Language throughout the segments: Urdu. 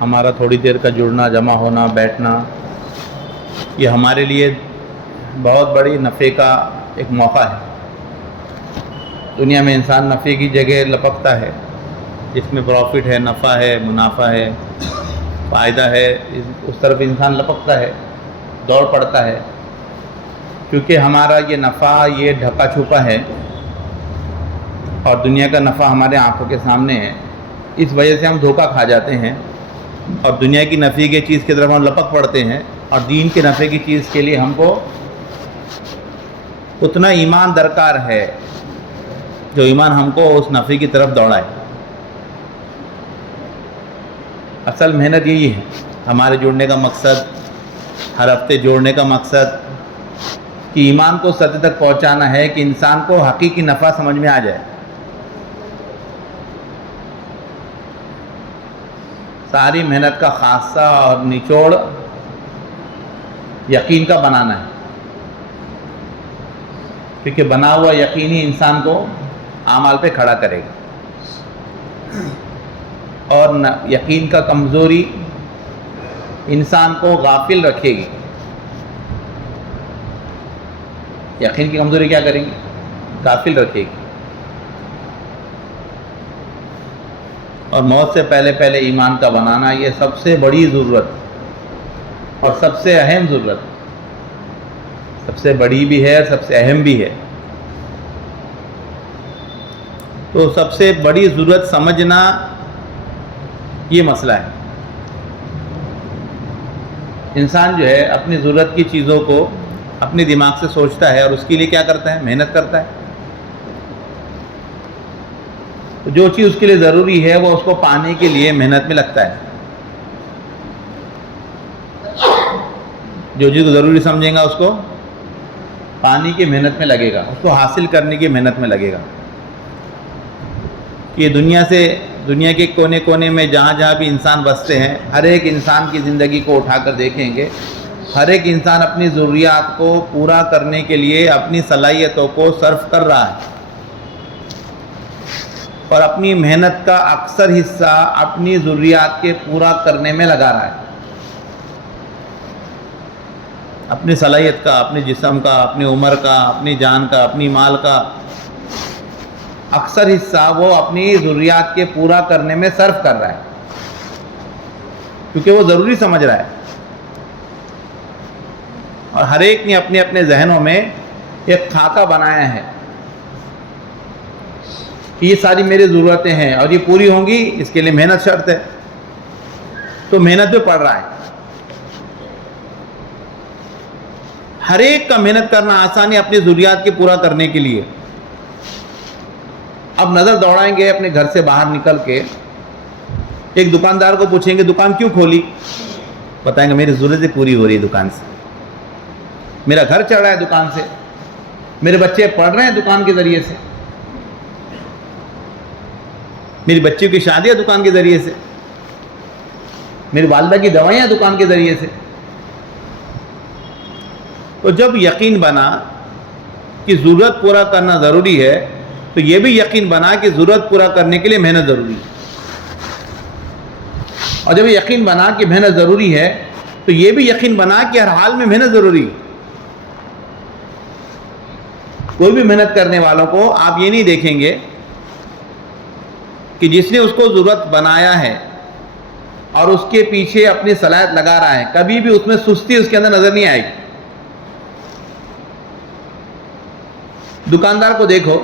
ہمارا تھوڑی دیر کا جڑنا، جمع ہونا، بیٹھنا، یہ ہمارے لیے بہت بڑی نفع کا ایک موقع ہے۔ دنیا میں انسان نفع کی جگہ لپکتا ہے، جس میں پروفٹ ہے، نفع ہے، منافع ہے، فائدہ ہے، اس طرف انسان لپکتا ہے، دوڑ پڑتا ہے۔ کیونکہ ہمارا یہ نفع یہ ڈھکا چھپا ہے اور دنیا کا نفع ہمارے آنکھوں کے سامنے ہے، اس وجہ سے ہم دھوکہ کھا جاتے ہیں اور دنیا کی نفع کی چیز کی طرف ہم لپک پڑتے ہیں، اور دین کے نفع کی چیز کے لیے ہم کو اتنا ایمان درکار ہے جو ایمان ہم کو اس نفع کی طرف دوڑائے۔ اصل محنت یہی ہے، ہمارے جڑنے کا مقصد، ہر ہفتے جوڑنے کا مقصد کہ ایمان کو سطح تک پہنچانا ہے کہ انسان کو حقیقی نفع سمجھ میں آ جائے۔ ساری محنت کا خاصہ اور نچوڑ یقین کا بنانا ہے، کیونکہ بنا ہوا یقین ہی انسان کو اعمال پہ کھڑا کرے گا، اور یقین کا کمزوری انسان کو غافل رکھے گی۔ یقین کی کمزوری کیا کریں گی؟ غافل رکھے گی۔ اور موت سے پہلے پہلے ایمان کا بنانا یہ سب سے بڑی ضرورت اور سب سے اہم ضرورت، سب سے بڑی بھی ہے اور سب سے اہم بھی ہے۔ تو سب سے بڑی ضرورت سمجھنا یہ مسئلہ ہے۔ انسان جو ہے اپنی ضرورت کی چیزوں کو اپنے دماغ سے سوچتا ہے اور اس کے لیے کیا کرتا ہے؟ محنت کرتا ہے۔ جو چیز اس کے لیے ضروری ہے وہ اس کو پانے کے لیے محنت میں لگتا ہے۔ جو چیز کو ضروری سمجھے گا اس کو پانے کی محنت میں لگے گا، اس کو حاصل کرنے کی محنت میں لگے گا۔ یہ دنیا کے کونے کونے میں جہاں جہاں بھی انسان بستے ہیں، ہر ایک انسان کی زندگی کو اٹھا کر دیکھیں گے، ہر ایک انسان اپنی ضروریات کو پورا کرنے کے لیے اپنی صلاحیتوں کو صرف کر رہا ہے، اور اپنی محنت کا اکثر حصہ اپنی ضروریات کے پورا کرنے میں لگا رہا ہے۔ اپنی صلاحیت کا، اپنے جسم کا، اپنی عمر کا، اپنی جان کا، اپنی مال کا اکثر حصہ وہ اپنی ضروریات کے پورا کرنے میں صرف کر رہا ہے، کیونکہ وہ ضروری سمجھ رہا ہے۔ اور ہر ایک نے اپنے اپنے ذہنوں میں ایک خاکہ بنایا ہے کہ یہ ساری میری ضرورتیں ہیں اور یہ پوری ہوں گی، اس کے لیے محنت شرط ہے، تو محنت پہ پڑ رہا ہے۔ ہر ایک کا محنت کرنا آسان ہے اپنی ضروریات کے پورا کرنے کے لیے۔ اب نظر دوڑائیں گے اپنے گھر سے باہر نکل کے، ایک دکاندار کو پوچھیں گے دکان کیوں کھولی؟ بتائیں گے میری ضرورتیں پوری ہو رہی ہے دکان سے، میرا گھر چڑھ رہا ہے دکان سے، میرے بچے پڑھ رہے ہیں دکان کے ذریعے سے، میری بچیوں کی شادیاں دکان کے ذریعے سے، میری والدہ کی دوائیاں دکان کے ذریعے سے۔ تو جب یقین بنا کہ ضرورت پورا کرنا ضروری ہے، تو یہ بھی یقین بنا کہ ضرورت پورا کرنے کے لیے محنت ضروری ہے۔ اور جب یقین بنا کہ محنت ضروری ہے، تو یہ بھی یقین بنا کہ ہر حال میں محنت ضروری ہے۔ کوئی بھی محنت کرنے والوں کو آپ یہ نہیں دیکھیں گے کہ جس نے اس کو ضرورت بنایا ہے اور اس کے پیچھے اپنی صلاحیت لگا رہا ہے، کبھی بھی اس میں سستی اس کے اندر نظر نہیں آئے گی۔ دکاندار کو دیکھو،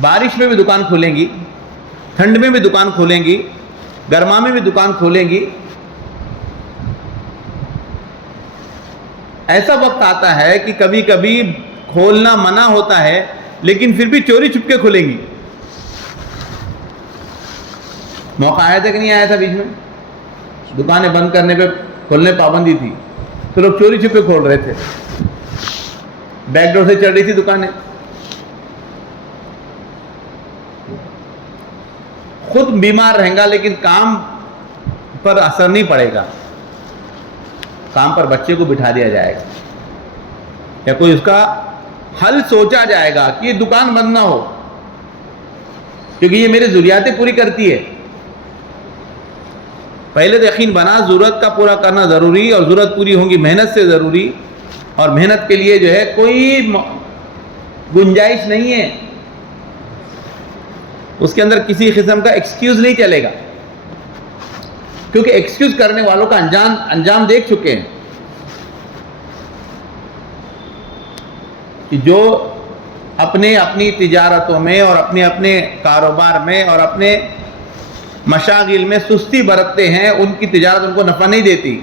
بارش میں بھی دکان کھولیں گی، ٹھنڈ میں بھی دکان کھولیں گی، گرما میں بھی دکان کھولیں گی۔ ایسا وقت آتا ہے کہ کبھی کبھی کھولنا منع ہوتا ہے، لیکن پھر بھی چوری چھپ کے کھولیں گی۔ موقع آیا تھا کہ نہیں آیا تھا؟ بیچ میں دکانیں بند کرنے پہ، کھولنے پابندی تھی، تو لوگ چوری چھپ کے کھول رہے تھے، بیک ڈور سے چل رہی تھی دکانیں۔ خود بیمار رہیں گا لیکن کام پر اثر نہیں پڑے گا، کام پر بچے کو بٹھا دیا جائے گا، یا کوئی اس کا حل سوچا جائے گا کہ یہ دکان بند نہ ہو، کیونکہ یہ میری ضروریاتیں پوری کرتی ہے۔ پہلے تو یقین بنا ضرورت کا پورا کرنا ضروری، اور ضرورت پوری ہوگی محنت سے ضروری، اور محنت کے لیے جو ہے کوئی گنجائش نہیں ہے، اس کے اندر کسی قسم کا ایکسکیوز نہیں چلے گا، کیونکہ ایکسکیوز کرنے والوں کا انجام دیکھ چکے ہیں کہ جو اپنی تجارتوں میں اور اپنے کاروبار میں اور اپنے مشاغل میں سستی برتتے ہیں، ان کی تجارت ان کو نفع نہیں دیتی،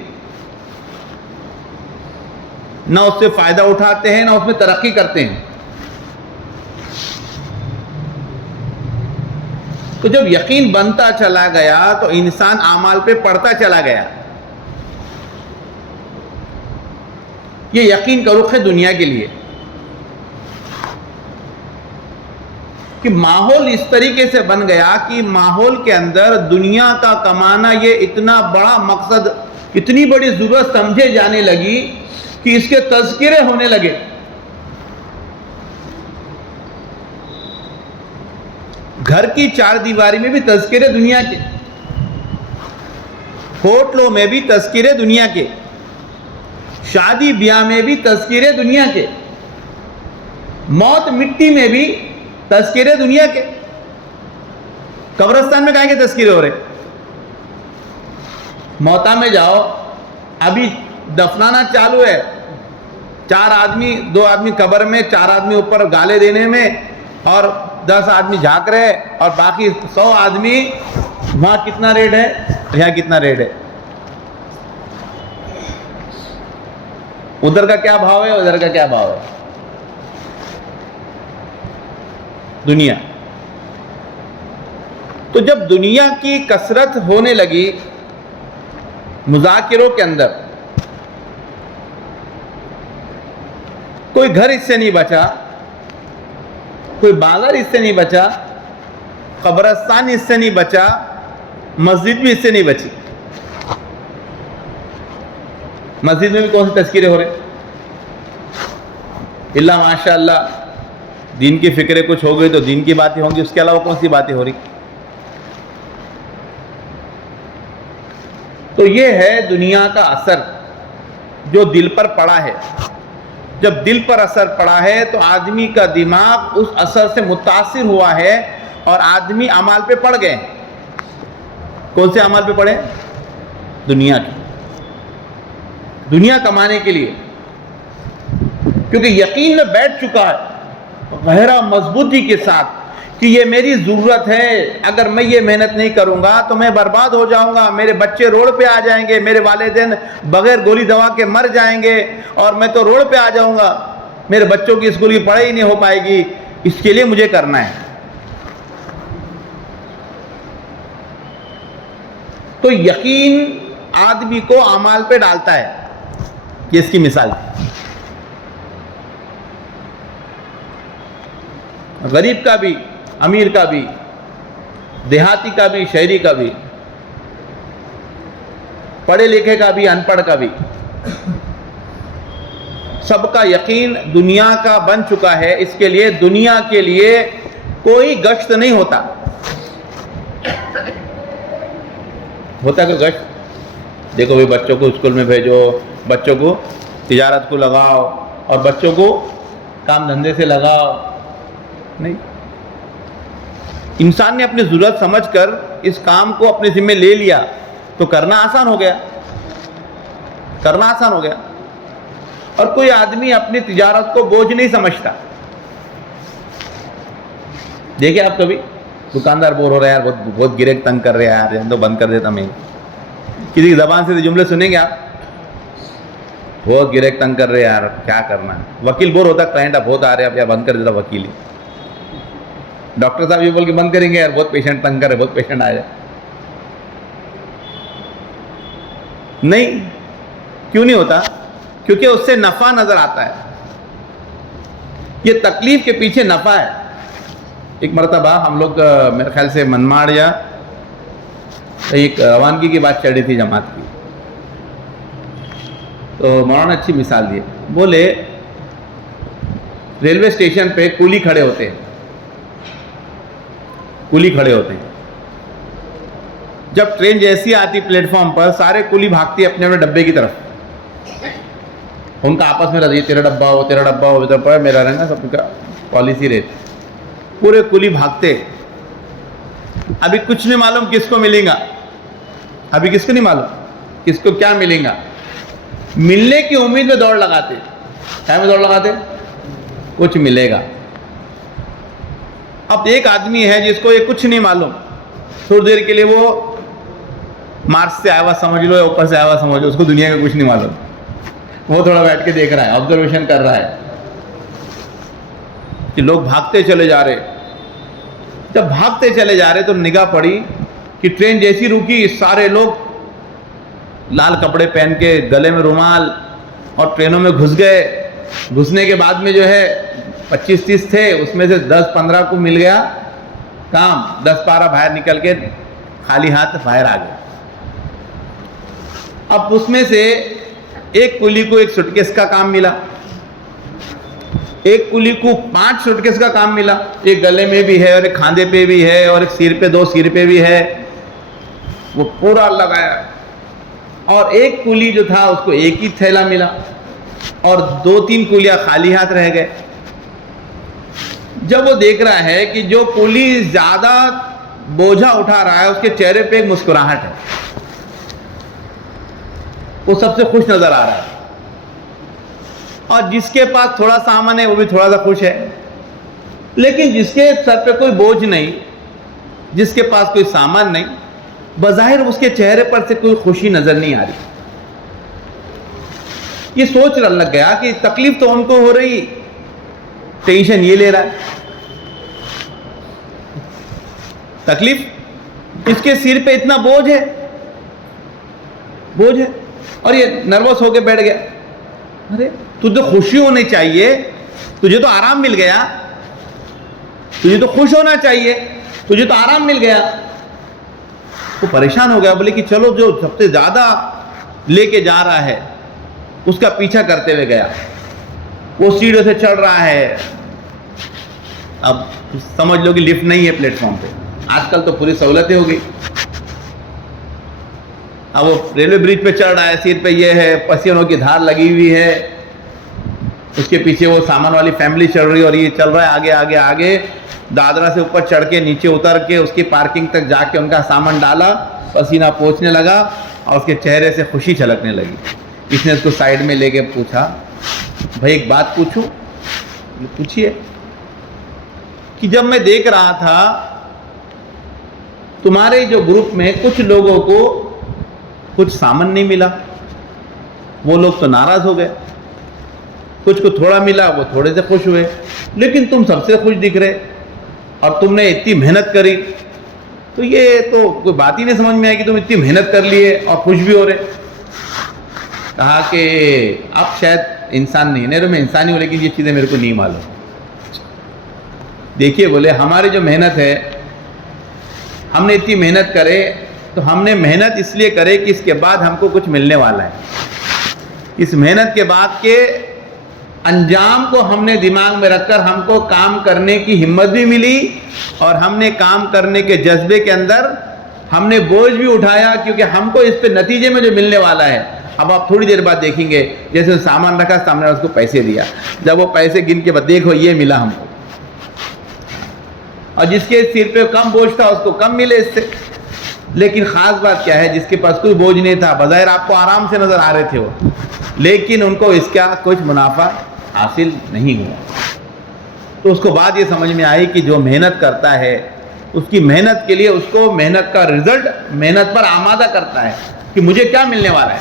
نہ اس سے فائدہ اٹھاتے ہیں، نہ اس میں ترقی کرتے ہیں۔ تو جب یقین بنتا چلا گیا تو انسان اعمال پہ پڑتا چلا گیا۔ یہ یقین کا رخ ہے دنیا کے لیے کہ ماحول اس طریقے سے بن گیا کہ ماحول کے اندر دنیا کا کمانا یہ اتنا بڑا مقصد، اتنی بڑی ضرورت سمجھے جانے لگی کہ اس کے تذکرے ہونے لگے۔ گھر کی چار دیواری میں بھی تذکرے دنیا کے، ہوٹلوں میں بھی تذکرے دنیا کے، شادی بیاہ میں بھی تذکرے دنیا کے، موت مٹی میں بھی تذکرے دنیا کے۔ قبرستان میں کہاں کے تذکرے ہو رہے؟ موتا میں جاؤ، ابھی دفنانا چالو ہے، 2 آدمی قبر میں، 4 آدمی اوپر گالے دینے میں، اور 10 آدمی جھانک رہے، اور باقی 100 آدمی وہاں کتنا ریٹ ہے، یہاں کتنا ریٹ ہے، ادھر کا کیا بھاؤ ہے، ادھر کا کیا بھاؤ ہے۔ دنیا تو جب دنیا کی کثرت ہونے لگی مذاکروں کے اندر، کوئی گھر اس سے نہیں بچا، کوئی بازار اس سے نہیں بچا، قبرستان اس سے نہیں بچا، مسجد بھی اس سے نہیں بچی۔ مسجد میں بھی کون سے تذکرے ہو رہے؟ اللہ ماشاء اللہ دین کی فکریں کچھ ہو گئی تو دین کی باتیں ہوں گی، اس کے علاوہ کون سی باتیں ہو رہی؟ تو یہ ہے دنیا کا اثر جو دل پر پڑا ہے۔ جب دل پر اثر پڑا ہے تو آدمی کا دماغ اس اثر سے متاثر ہوا ہے، اور آدمی اعمال پہ پڑ گئے۔ کون سے اعمال پہ پڑے؟ دنیا کی، دنیا کمانے کے لیے، کیونکہ یقین میں بیٹھ چکا ہے گہرا مضبوطی کے ساتھ کہ یہ میری ضرورت ہے، اگر میں یہ محنت نہیں کروں گا تو میں برباد ہو جاؤں گا، میرے بچے روڈ پہ آ جائیں گے، میرے والدین بغیر گولی دوا کے مر جائیں گے، اور میں تو روڈ پہ آ جاؤں گا، میرے بچوں کی اسکول کی پڑھائی نہیں ہو پائے گی، اس کے لیے مجھے کرنا ہے۔ تو یقین آدمی کو اعمال پہ ڈالتا ہے، یہ اس کی مثال ہے۔ غریب کا بھی، امیر کا بھی، دیہاتی کا بھی، شہری کا بھی، پڑھے لکھے کا بھی، ان پڑھ کا بھی، سب کا یقین دنیا کا بن چکا ہے۔ اس کے لیے دنیا کے لیے کوئی گشت نہیں ہوتا کہ گشت، دیکھو بھائی بچوں کو اسکول میں بھیجو، بچوں کو تجارت کو لگاؤ، اور بچوں کو کام دھندے سے لگاؤ، نہیں۔ انسان نے اپنی ضرورت سمجھ کر اس کام کو اپنے ذمہ لے لیا تو کرنا آسان ہو گیا، کرنا آسان ہو گیا۔ اور کوئی آدمی اپنی تجارت کو بوجھ نہیں سمجھتا۔ دیکھیں آپ کبھی دکاندار بور ہو رہا ہے، یار بہت گریک تنگ کر رہے ہیں، یار تو بند کر دیتا میں، کسی کی زبان سے جملے سنیں گے آپ، بہت گریک تنگ کر رہے ہیں یار، کیا کرنا ہے۔ وکیل بور ہوتا ہے، کلائنٹ اب بہت آ رہے ہیں، اب یا بند کر دیتا وکیل ہی۔ ڈاکٹر صاحب یہ بول کے بند کریں گے، یار بہت پیشنٹ تنگ کر رہے، بہت پیشنٹ آ جائے۔ نہیں، کیوں نہیں ہوتا؟ کیونکہ اس سے نفع نظر آتا ہے، یہ تکلیف کے پیچھے نفع ہے۔ ایک مرتبہ ہم لوگ میرے خیال سے منماڑ یا ایک روانگی کی بات چل رہی تھی جماعت کی، تو مولانا نے اچھی مثال دی، بولے ریلوے اسٹیشن پہ کولی کھڑے ہوتے ہیں، کولی کھڑے ہوتے ہیں، جب ٹرین جیسی آتی پلیٹ فارم پر سارے کلی بھاگتے اپنے اپنے ڈبے کی طرف, ان کا آپس میں رہتا, یہ تیرا ڈبہ ہو, تیرا ڈبہ ہو, ادھر پر میرا رہنا, سب کا پالیسی رہتی. پورے کلی بھاگتے. ابھی کچھ نہیں معلوم کس کو ملے گا, ابھی کس کو نہیں معلوم کس کو کیا ملے گا. ملنے کی امید میں دوڑ لگاتے. کیا میں دوڑ لگاتے؟ کچھ ملے گا. اب ایک آدمی ہے جس کو یہ کچھ نہیں معلوم, تھوڑی دیر کے لیے وہ مارس سے آیا ہوا سمجھ لو یا اوپر سے آیا ہوا سمجھ لو, اس کو دنیا کا کچھ نہیں معلوم, وہ تھوڑا بیٹھ کے دیکھ رہا ہے, آبزرویشن کر رہا ہے کہ لوگ بھاگتے چلے جا رہے. جب بھاگتے چلے جا رہے تو نگاہ پڑی کہ ٹرین جیسی رکی سارے لوگ لال کپڑے پہن کے, گلے میں رومال, اور ٹرینوں میں گھس گئے. گھسنے کے بعد میں جو ہے 25-30 تھے, اس میں سے 10-15 کو مل گیا کام, 10-12 باہر نکل کے خالی ہاتھ باہر آ گئے. اب اس میں سے ایک کلی کو ایک سوٹ کیس کا کام ملا, ایک کلی کو 5 سوٹ کیس کا کام ملا, ایک گلے میں بھی ہے اور ایک کھاندے پہ بھی ہے اور ایک سر پہ, 2 سر پہ بھی ہے, وہ پورا لگایا. اور ایک کلی جو تھا اس کو ایک ہی تھیلا ملا اور 2-3 کلیاں خالی ہاتھ رہ گئے. جب وہ دیکھ رہا ہے کہ جو کلی زیادہ بوجھا اٹھا رہا ہے اس کے چہرے پہ ایک مسکراہٹ ہے, وہ سب سے خوش نظر آ رہا ہے, اور جس کے پاس تھوڑا سامان ہے وہ بھی تھوڑا سا خوش ہے. لیکن جس کے سر پہ کوئی بوجھ نہیں, جس کے پاس کوئی سامان نہیں, بظاہر اس کے چہرے پر سے کوئی خوشی نظر نہیں آ رہی. یہ سوچ لگ گیا کہ تکلیف تو ہم کو ہو رہی, ٹینشن یہ لے رہا ہے. تکلیف اس کے سر پہ اتنا بوجھ ہے, اور یہ نروس ہو کے بیٹھ گیا. ارے تجھے تو خوشی ہونی چاہیے, تجھے تو آرام مل گیا, تجھے تو خوش ہونا چاہیے, تجھے تو آرام مل گیا. وہ پریشان ہو گیا, بولے کہ چلو جو سب سے زیادہ لے کے جا رہا ہے اس کا پیچھا کرتے ہوئے گیا. وہ سیڑھیوں سے چڑھ رہا ہے. اب سمجھ لو کہ لفٹ نہیں ہے پلیٹ فارم پہ, آج کل تو پوری سہولتیں ہو گئی. اب وہ ریلوے برج پہ چڑھ رہا ہے, سیٹ پہ یہ ہے, پسینوں کی دھار لگی ہوئی ہے, اس کے پیچھے وہ سامان والی فیملی چڑھ رہی ہے اور یہ چل رہا ہے آگے آگے آگے. دادرا سے اوپر چڑھ کے نیچے اتر کے اس کی پارکنگ تک جا کے ان کا سامان ڈالا, پسینہ پوچھنے لگا اور اس کے چہرے سے خوشی چھلکنے لگی. اس نے اس کو سائڈ میں لے کے پوچھا, بھائی ایک بات پوچھوں؟ پوچھیے. کہ جب میں دیکھ رہا تھا تمہارے جو گروپ میں کچھ لوگوں کو کچھ سامان نہیں ملا, وہ لوگ تو ناراض ہو گئے, کچھ کو تھوڑا ملا وہ تھوڑے سے خوش ہوئے, لیکن تم سب سے خوش دکھ رہے اور تم نے اتنی محنت کری, تو یہ تو کوئی بات ہی نہیں سمجھ میں آئی کہ تم اتنی محنت کر لیے اور خوش بھی ہو رہے. کہا کہ اب شاید انسان نہیں ہے, میں انسانی ہوں لیکن یہ چیزیں میرے کو نہیں معلوم. دیکھیے بولے ہماری جو محنت ہے, ہم نے اتنی محنت کرے تو ہم نے محنت اس لیے کرے کہ اس کے بعد ہم کو کچھ ملنے والا ہے. اس محنت کے بعد کے انجام کو ہم نے دماغ میں رکھ کر ہم کو کام کرنے کی ہمت بھی ملی, اور ہم نے کام کرنے کے جذبے کے اندر ہم نے بوجھ بھی اٹھایا, کیونکہ ہم کو اس پہ نتیجے میں جو ملنے والا ہے. اب آپ تھوڑی دیر بعد دیکھیں گے جیسے سامان رکھا, سامنے اس کو پیسے دیا, جب وہ پیسے گن کے بعد دیکھو یہ ملا ہم کو, اور جس کے سر پہ کم بوجھ تھا اس کو کم ملے اس سے. لیکن خاص بات کیا ہے, جس کے پاس کوئی بوجھ نہیں تھا, بظاہر آپ کو آرام سے نظر آ رہے تھے وہ, لیکن ان کو اس کا کچھ منافع حاصل نہیں ہوا. تو اس کو بات یہ سمجھ میں آئی کہ جو محنت کرتا ہے اس کی محنت کے لیے اس کو محنت کا رزلٹ محنت پر آمادہ کرتا ہے کہ مجھے کیا ملنے والا ہے.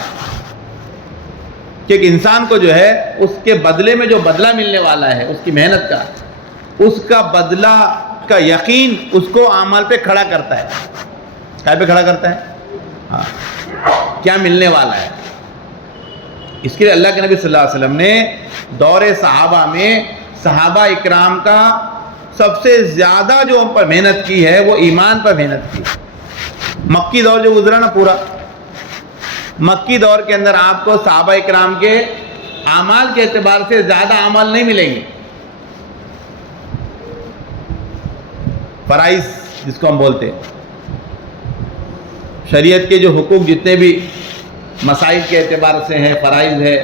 کہ ایک انسان کو جو ہے اس کے بدلے میں جو بدلہ ملنے والا ہے اس کی محنت کا, اس کا بدلہ کا یقین اس کو اعمال پہ کھڑا کرتا ہے. کیا پہ کھڑا کرتا ہے؟ ہاں, کیا ملنے والا ہے. اس کے لیے اللہ کے نبی صلی اللہ علیہ وسلم نے دور صحابہ میں صحابہ اکرام کا سب سے زیادہ جو ہم پر محنت کی ہے وہ ایمان پر محنت کی. مکی دور جو گزرا نا پورا, مکی دور کے اندر آپ کو صحابہ اکرام کے اعمال کے اعتبار سے زیادہ اعمال نہیں ملیں گے. فرائض جس کو ہم بولتے ہیں, شریعت کے جو حقوق جتنے بھی مسائل کے اعتبار سے ہیں، فرائض ہے،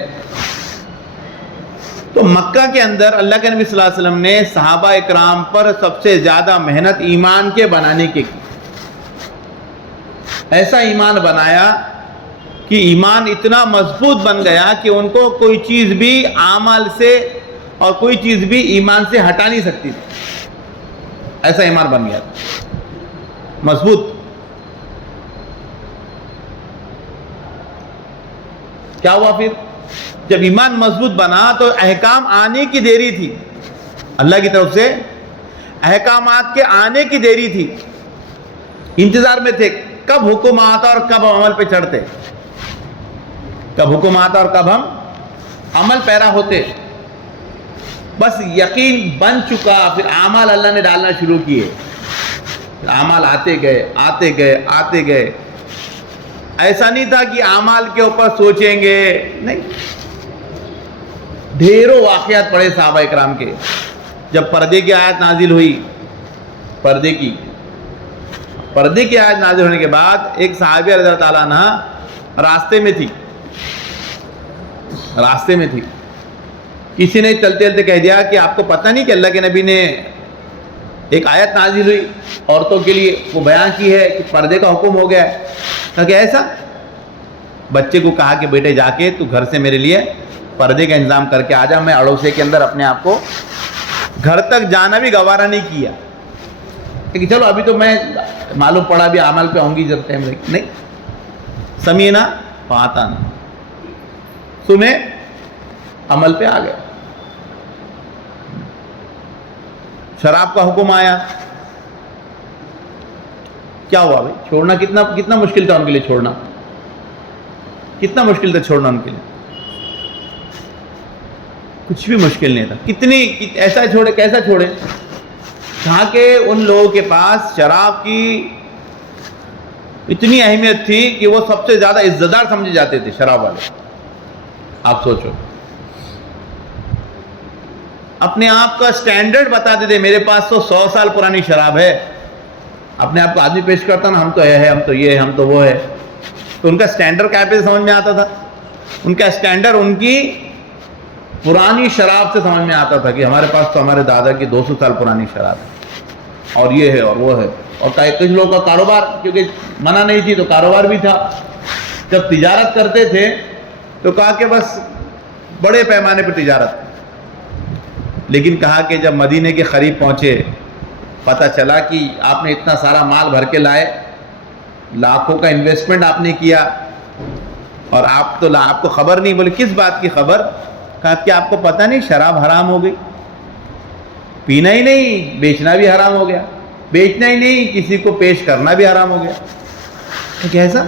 تو مکہ کے اندر اللہ کے نبی صلی اللہ علیہ وسلم نے صحابہ اکرام پر سب سے زیادہ محنت ایمان کے بنانے کی کی۔ ایسا ایمان بنایا کہ ایمان اتنا مضبوط بن گیا کہ ان کو کوئی چیز بھی اعمال سے اور کوئی چیز بھی ایمان سے ہٹا نہیں سکتی تھی۔ ایسا ایمان بن گیا مضبوط۔ کیا ہوا پھر؟ جب ایمان مضبوط بنا تو احکام آنے کی دیری تھی، اللہ کی طرف سے احکامات کے آنے کی دیری تھی، انتظار میں تھے کب حکم آتا اور کب ہم عمل پہ چڑھتے، کب حکم آتا اور کب ہم عمل پیرا ہوتے۔ بس یقین بن چکا، پھر اعمال اللہ نے ڈالنا شروع کیے، اعمال آتے گئے آتے گئے آتے گئے۔ ایسا نہیں تھا کہ اعمال کے اوپر سوچیں گے، نہیں، ڈھیروں واقعات پڑے صحابہ اکرام کے۔ جب پردے کی آیت نازل ہوئی، پردے کی آیت نازل ہونے کے بعد ایک صحابیہ رضی اللہ تعالیٰ عنہ راستے میں تھی، کسی نے چلتے چلتے کہہ دیا کہ آپ کو پتہ نہیں کہ اللہ کے نبی نے ایک آیت نازل ہوئی عورتوں کے لیے، وہ بیان کی ہے کہ پردے کا حکم ہو گیا ہے۔ کہا کہ ایسا؟ بچے کو کہا کہ بیٹے جا کے تو گھر سے میرے لیے پردے کا انتظام کر کے آ جا۔ میں اڑوسے کے اندر اپنے آپ کو گھر تک جانا بھی گوارا نہیں کیا کہ چلو ابھی تو میں معلوم پڑا بھی عمل پہ ہوں گی جب ٹائم لگے، نہیں، سمینا فاطانا، سنے عمل پہ آ گیا۔ شراب کا حکم آیا، کیا ہوا بھائی؟ چھوڑنا کتنا مشکل تھا ان کے لیے، چھوڑنا کتنا مشکل تھا، چھوڑنا ان کے لیے کچھ بھی مشکل نہیں تھا۔ ایسا چھوڑے، کیسا چھوڑے؟ کہاں کہ ان لوگوں کے پاس شراب کی اتنی اہمیت تھی کہ وہ سب سے زیادہ عزت دار سمجھے جاتے تھے شراب والے۔ آپ سوچو، اپنے آپ کا سٹینڈرڈ بتاتے تھے، میرے پاس تو 100 سال پرانی شراب ہے۔ اپنے آپ کو آدمی پیش کرتا نا، ہم تو یہ ہے، ہم تو یہ ہے، ہم تو وہ ہے، تو ان کا سٹینڈرڈ کیسے سمجھ میں آتا تھا؟ ان کا سٹینڈرڈ ان کی پرانی شراب سے سمجھ میں آتا تھا کہ ہمارے پاس تو ہمارے دادا کی 200 سال پرانی شراب ہے، اور یہ ہے اور وہ ہے۔ اور کچھ لوگوں کا کاروبار، کیونکہ منع نہیں تھی تو کاروبار بھی تھا، جب تجارت کرتے تھے تو کہا کہ بس بڑے پیمانے پر تجارت۔ لیکن کہا کہ جب مدینے کے قریب پہنچے، پتہ چلا کہ آپ نے اتنا سارا مال بھر کے لائے، لاکھوں کا انویسٹمنٹ آپ نے کیا، اور آپ کو خبر نہیں۔ بولے کس بات کی خبر؟ کہا کہ آپ کو پتہ نہیں شراب حرام ہو گئی، پینا ہی نہیں بیچنا بھی حرام ہو گیا، بیچنا ہی نہیں کسی کو پیش کرنا بھی حرام ہو گیا۔ کیسا؟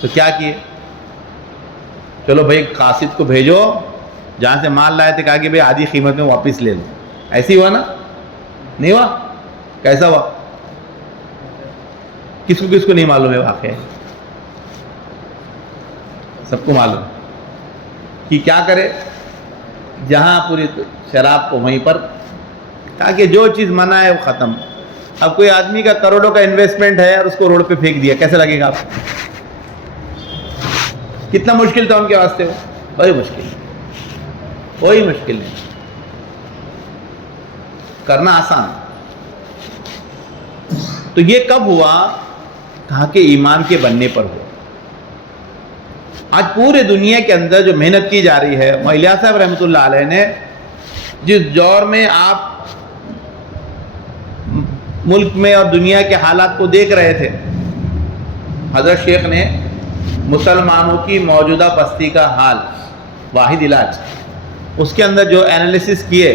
تو کیا کیے؟ چلو بھائی قاصد کو بھیجو، جہاں سے مال لائے تھے کہا کہ بھائی آدھی قیمت میں واپس لے لو۔ ایسی ہوا نا؟ نہیں ہوا؟ کیسا ہوا؟ کس کو نہیں معلوم ہے واقعہ؟ سب کو معلوم کہ کیا کرے؟ جہاں پوری شراب کو وہیں پر کہا کہ جو چیز منع ہے وہ ختم۔ اب کوئی آدمی کا کروڑوں کا انویسٹمنٹ ہے اور اس کو روڈ پہ پھینک دیا، کیسے لگے گا آپ کو؟ کتنا مشکل تھا ان کے واسطے؟ کوئی مشکل نہیں، کرنا آسان۔ تو یہ کب ہوا؟ کہا کہ ایمان کے بننے پر ہوا۔ آج پورے دنیا کے اندر جو محنت کی جا رہی ہے، الیاس صاحب رحمۃ اللہ علیہ نے جس دور میں آپ ملک میں اور دنیا کے حالات کو دیکھ رہے تھے، حضرت شیخ نے مسلمانوں کی موجودہ پستی کا حال، واحد علاج، اس کے اندر جو انالیسس کیے،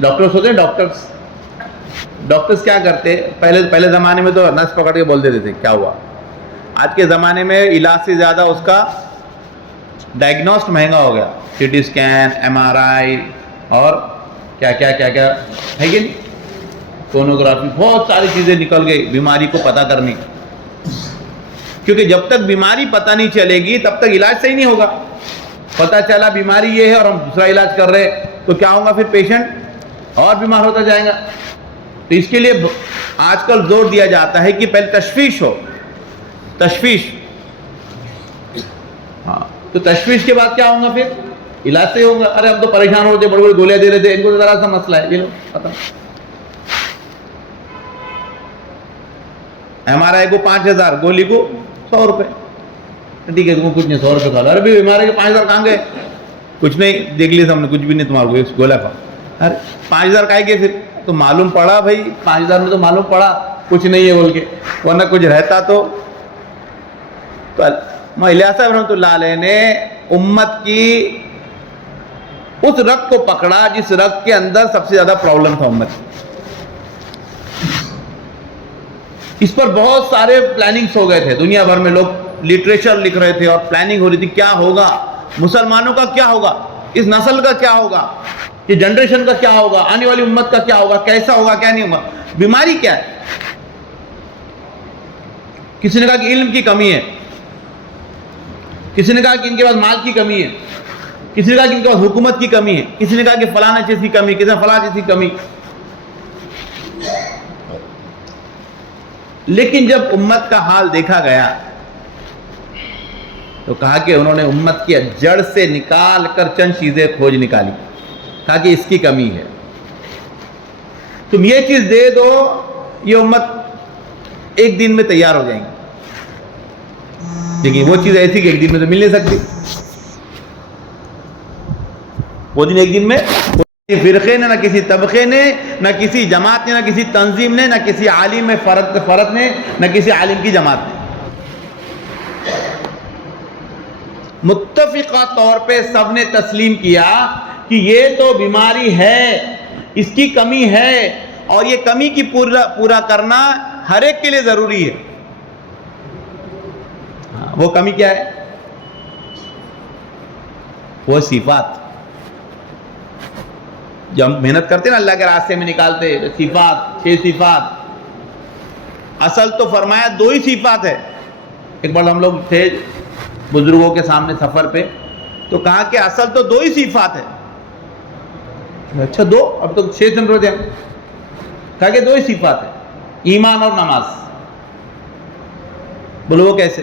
ڈاکٹرز ہوتے ہیں، ڈاکٹرز کیا کرتے؟ پہلے زمانے میں تو نس پکڑ کے بول دیتے تھے کیا ہوا۔ آج کے زمانے میں علاج سے زیادہ اس کا ڈائگنوسٹ مہنگا ہو گیا، سی ٹی اسکین، MRI اور کیا ہے کہ نہیں، سونوگرافی، بہت ساری چیزیں نکل گئی بیماری کو پتہ کرنے، کیونکہ جب تک بیماری پتہ نہیں چلے گی تب تک علاج صحیح نہیں ہوگا۔ پتہ چلا بیماری یہ ہے اور ہم دوسرا علاج کر رہے تو کیا ہوگا؟ پھر پیشنٹ اور بیمار ہوتا جائے گا۔ تو اس کے لیے آج کل زور دیا جاتا ہے کہ پہلے تشویش ہو، تشویش، ہاں، تو تشویش کے بعد کیا ہوگا؟ پھر علاج سے ہوگا. ارے ہم تو پریشان ہوتے، بڑی بڑی گولیاں دے رہے تھے، ان کو تو ذرا سا مسئلہ ہے، یہ لو ختم. MRI کو 5,000، گولی کو 100 روپے. ٹھیک ہے تم کو کچھ نہیں، 100 روپے کھا لو. ارے بھی MRI کے 5,000 کہاں گئے؟ کچھ نہیں، دیکھ لیا ہم نے، کچھ بھی نہیں تمہارے کو، ایک گولا کھاؤ. ارے 5,000 کھائے گے پھر تو معلوم پڑا بھائی، 5,000 میں تو معلوم پڑا کچھ نہیں ہے بول کے، ورنہ کچھ رہتا تو. الیاس صاحب رحمۃ اللہ علیہ نے امت کی اس رگ کو پکڑا جس رگ کے اندر سب سے زیادہ پرابلم تھا امت. اس پر بہت سارے پلاننگز ہو گئے تھے، دنیا بھر میں لوگ لٹریچر لکھ رہے تھے اور پلاننگ ہو رہی تھی کیا ہوگا، مسلمانوں کا کیا ہوگا، اس نسل کا کیا ہوگا، یہ جنریشن کا کیا ہوگا، آنے والی امت کا کیا ہوگا، کیسا ہوگا، کیا نہیں ہوگا، بیماری کیا ہے. کسی نے کہا کہ علم کی کمی ہے، کسی نے کہا کہ ان کے پاس مال کی کمی ہے، کسی نے کہا کہ ان کے پاس حکومت کی کمی ہے، کسی نے کہا کہ فلاں چیز کی کمی، کسی نے فلاں چیز کی کمی. لیکن جب امت کا حال دیکھا گیا تو کہا کہ انہوں نے امت کی جڑ سے نکال کر چند چیزیں کھوج نکالی. کہا کہ اس کی کمی ہے، تم یہ چیز دے دو، یہ امت ایک دن میں تیار ہو جائیں گی. لیکن وہ چیز ایسی کہ ایک دن میں تو مل نہیں سکتی. وہ دن ایک دن میں کسی فرقے نے، نہ کسی طبقے نے، نہ کسی جماعت نے، نہ کسی تنظیم نے، نہ کسی عالم میں فرق نے، نہ کسی عالم کی جماعت نے. متفقہ طور پہ سب نے تسلیم کیا کہ یہ تو بیماری ہے، اس کی کمی ہے، اور یہ کمی کی پورا کرنا ہر ایک کے لیے ضروری ہے. وہ کمی کیا ہے؟ وہ صفات. جب ہم محنت کرتے نا اللہ کے راستے میں نکالتے، صفات، 6 صفات. اصل تو فرمایا 2 ہی صفات ہے. ایک بار ہم لوگ تھے بزرگوں کے سامنے سفر پہ، تو کہا کہ اصل تو 2 ہی صفات ہے. اچھا 2؟ اب تو 6 سن رہے تھے ہم. کہا کہ 2 ہی صفات ہے، ایمان اور نماز. بولو وہ کیسے؟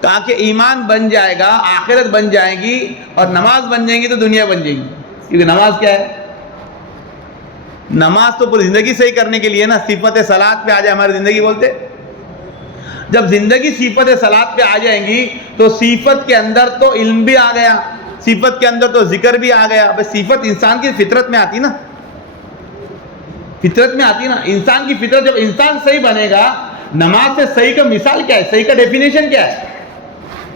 کہا کہ ایمان بن جائے گا، آخرت بن جائے گی، اور نماز بن جائیں گی تو دنیا بن جائے گی. کیونکہ نماز کیا ہے؟ نماز تو پوری زندگی صحیح کرنے کے لیے نا. صفت صلاۃ پہ آ جائے ہماری زندگی بولتے. جب زندگی صفت صلاۃ پہ آ جائیں گی تو صفت کے اندر تو علم بھی آ گیا، صفت کے اندر تو ذکر بھی آ گیا. بس صفت انسان کی فطرت میں آتی نا، فطرت میں آتی نا. انسان کی فطرت جب انسان صحیح بنے گا. نماز سے صحیح کا مثال کیا ہے؟ صحیح کا ڈیفینیشن کیا ہے؟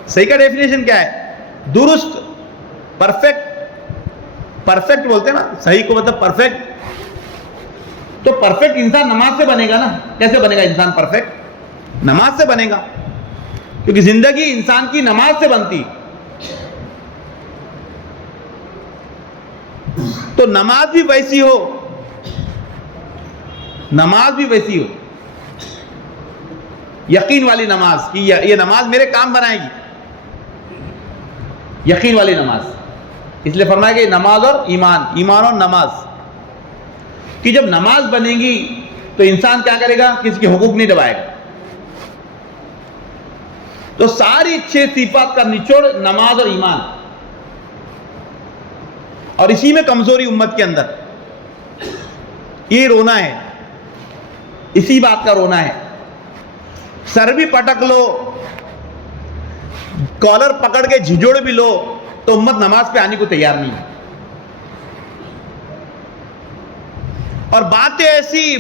صحیح کا ڈیفینیشن کیا ہے؟ درست، پرفیکٹ. پرفیکٹ بولتے ہیں نا، صحیح کو مطلب پرفیکٹ. تو پرفیکٹ انسان نماز سے بنے گا نا. کیسے بنے گا انسان پرفیکٹ؟ نماز سے بنے گا. کیونکہ زندگی انسان کی نماز سے بنتی. تو نماز بھی ویسی ہو، نماز بھی ویسی ہو، یقین والی نماز کی یہ نماز میرے کام بنائے گی. یقین والی نماز. اس لیے فرمایا کہ نماز اور ایمان، ایمان اور نماز کہ جب نماز بنے گی تو انسان کیا کرے گا؟ کسی کے حقوق نہیں دبائے گا. تو ساری 6 صفات کا نچوڑ نماز اور ایمان. اور اسی میں کمزوری امت کے اندر. یہ رونا ہے، اسی بات کا رونا ہے. سر بھی پٹک لو، کالر پکڑ کے جھجوڑ بھی لو، تو امت نماز پہ آنے کو تیار نہیں ہے. اور باتیں ایسی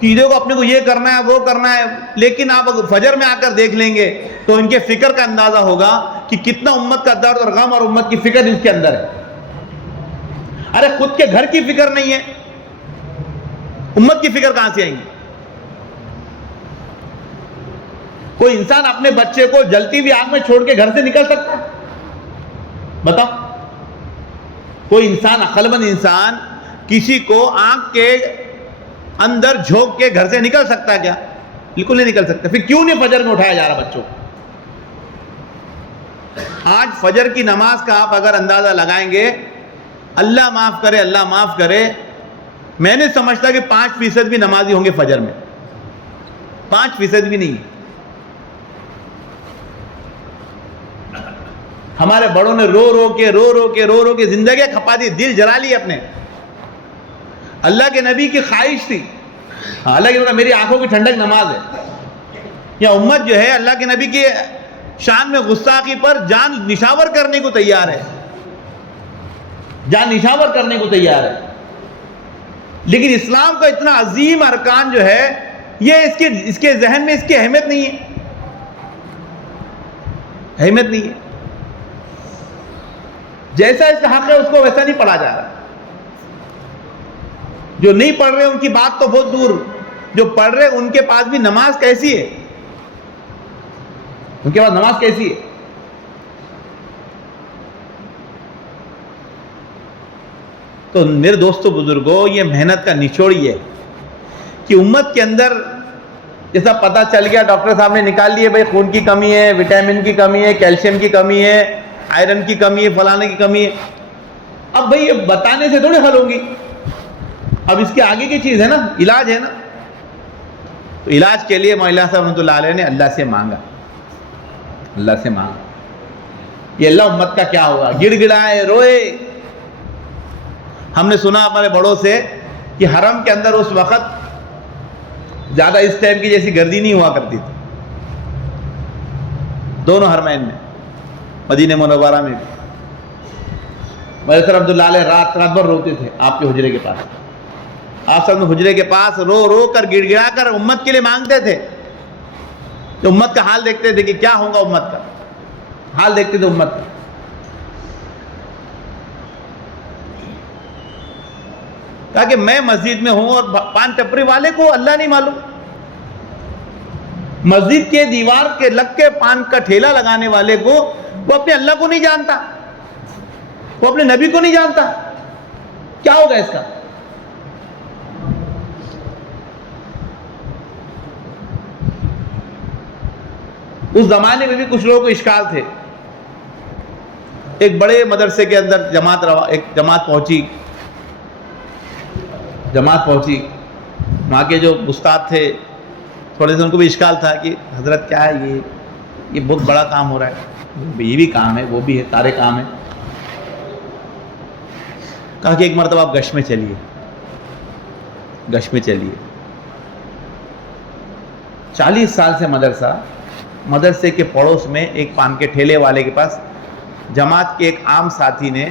کہ دیکھو اپنے کو یہ کرنا ہے، وہ کرنا ہے. لیکن آپ اگر فجر میں آ کر دیکھ لیں گے تو ان کے فکر کا اندازہ ہوگا کہ کتنا امت کا درد اور غم اور امت کی فکر اس کے اندر ہے. ارے خود کے گھر کی فکر نہیں ہے، امت کی فکر کہاں سے آئیں گی؟ کوئی انسان اپنے بچے کو جلتی ہوئی آگ میں چھوڑ کے گھر سے نکل سکتا ہے؟ بتاؤ. کوئی انسان، عقل مند انسان کسی کو آنکھ کے اندر جھونک کے گھر سے نکل سکتا ہے کیا؟ بالکل نہیں نکل سکتا. پھر کیوں نہیں فجر میں اٹھایا جا رہا بچوں کو؟ آج فجر کی نماز کا آپ اگر اندازہ لگائیں گے، اللہ معاف کرے، اللہ معاف کرے، میں نے سمجھتا کہ 5% بھی نمازی ہوں گے فجر میں، 5% بھی نہیں. ہمارے بڑوں نے رو رو کے زندگیاں کھپا دی، دل جلا لی اپنے. اللہ کے نبی کی خواہش تھی، اللہ کی میری آنکھوں کی ٹھنڈک نماز ہے. یا امت جو ہے اللہ کے نبی کی شان میں گستاخی پر جان نشاور کرنے کو تیار ہے، جان نشاور کرنے کو تیار ہے. لیکن اسلام کا اتنا عظیم ارکان جو ہے یہ اس کے ذہن میں اس کی اہمیت نہیں ہے، اہمیت نہیں ہے. جیسا اس کا حق ہے اس کو ویسا نہیں پڑھا جا رہا. جو نہیں پڑھ رہے ان کی بات تو بہت دور، جو پڑھ رہے ان کے پاس بھی نماز کیسی ہے، ان کے پاس نماز کیسی ہے. تو میرے دوستو بزرگوں، یہ محنت کا نچوڑ یہ ہے کہ امت کے اندر جیسا پتہ چل گیا، ڈاکٹر صاحب نے نکال لیے بھائی خون کی کمی ہے، وٹامن کی کمی ہے، کیلشیم کی کمی ہے، آئرن کی کمی ہے، فلانے کی کمی ہے. اب بھائی یہ بتانے سے تھوڑی حل ہوگی، اب اس کے آگے کی چیز ہے نا، علاج ہے نا. تو علاج کے لیے مولانا صاحب رحمۃ اللہ علیہ نے اللہ سے مانگا، اللہ سے مانگا. یہ اللہ امت کا کیا ہوگا، گڑ گڑائے روئے. ہم نے سنا ہمارے بڑوں سے کہ حرم کے اندر اس وقت زیادہ اس ٹائم کی جیسی گردی نہیں ہوا کرتی تھی، دونوں حرمین میں، مدینہ منورہ میں بھی. مولانا صاحب عبداللہ علیہ رات بھر روتے تھے آپ کے حجرے کے پاس. آپ سب حجرے کے پاس رو رو کر گڑ گڑا کر امت کے لیے مانگتے تھے. تو امت کا حال دیکھتے تھے کہ کیا ہوگا، امت کا حال دیکھتے تھے امت کا. کہا کہ میں مسجد میں ہوں اور پان ٹپری والے کو اللہ نہیں معلوم، مسجد کے دیوار کے لگ کے پان کا ٹھیلا لگانے والے کو وہ اپنے اللہ کو نہیں جانتا، وہ اپنے نبی کو نہیں جانتا. کیا ہوگا اس کا؟ اس زمانے میں بھی کچھ لوگوں کو اشکال تھے. ایک بڑے مدرسے کے اندر ایک جماعت پہنچی. وہاں کے جو استاد تھے تھوڑے سے ان کو بھی اشکال تھا کہ حضرت کیا ہے یہ بہت بڑا کام ہو رہا ہے، یہ بھی کام ہے وہ بھی ہے، سارے کام ہیں. کہا کہ ایک مرتبہ آپ گشت میں چلیے. 40 سال سے مدرسے کے پڑوس میں ایک پان کے ٹھیلے والے کے پاس جماعت کے ایک عام ساتھی نے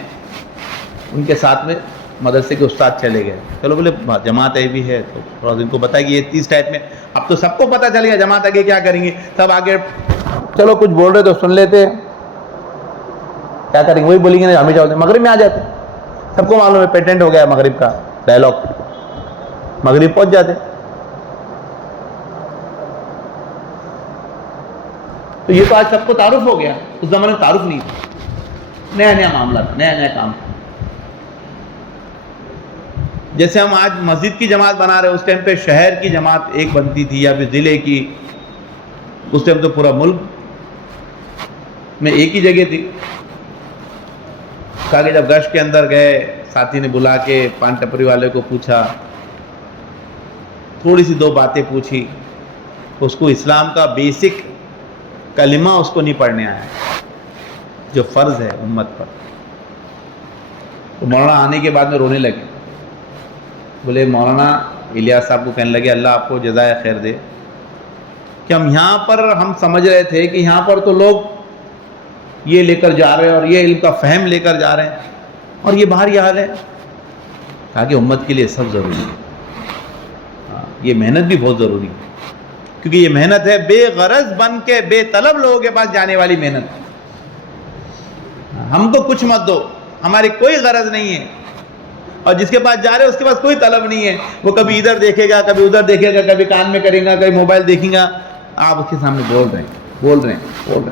ان کے ساتھ میں مدرسے کے استاد چلے گئے. چلو بولے جماعت ہے بھی ہے تو تھوڑا ان کو بتایا کہ یہ 30 ٹائپ میں. اب تو سب کو پتہ چل گیا جماعت آگے کیا کریں گے، سب آگے چلو کچھ بول رہے تو سن لیتے، کیا کریں گے وہی بولیں گے نا، ہمیں جاؤ مغرب میں آ جاتے. سب کو معلوم ہے پیٹنٹ ہو گیا مغرب کا ڈائلاگ، مغرب پہنچ جاتے. تو یہ تو آج سب کو تعارف ہو گیا، اس زمانے میں تعارف نہیں تھا، نیا معاملہ تھا، نیا کام تھا. جیسے ہم آج مسجد کی جماعت بنا رہے ہیں، اس ٹائم پہ شہر کی جماعت ایک بنتی تھی یا پھر ضلع کی. اس ٹائم تو پورا ملک میں ایک ہی جگہ تھی. کہا کہ جب گشت کے اندر گئے، ساتھی نے بلا کے پان ٹپری والے کو پوچھا، تھوڑی سی 2 باتیں پوچھی. اس کو اسلام کا بیسک کلمہ اس کو نہیں پڑھنے آیا جو فرض ہے امت پر. تو مولانا آنے کے بعد میں رونے لگے. بولے مولانا الیاس صاحب کو کہنے لگے اللہ آپ کو جزائے خیر دے کہ ہم یہاں پر ہم سمجھ رہے تھے کہ یہاں پر تو لوگ یہ لے کر جا رہے ہیں اور یہ علم کا فہم لے کر جا رہے ہیں اور یہ باہر یہ حال ہے. کہا کہ امت کے لیے سب ضروری ہے، یہ محنت بھی بہت ضروری ہے، کیونکہ یہ محنت ہے بے غرض بن کے بے طلب لوگوں کے پاس جانے والی محنت. ہم کو کچھ مت دو، ہماری کوئی غرض نہیں ہے، اور جس کے پاس جا رہے ہیں اس کے پاس کوئی طلب نہیں ہے. وہ کبھی ادھر دیکھے گا، کبھی ادھر دیکھے گا، کبھی کان میں کرے گا، کبھی موبائل دیکھے گا. آپ اس کے سامنے بول رہے ہیں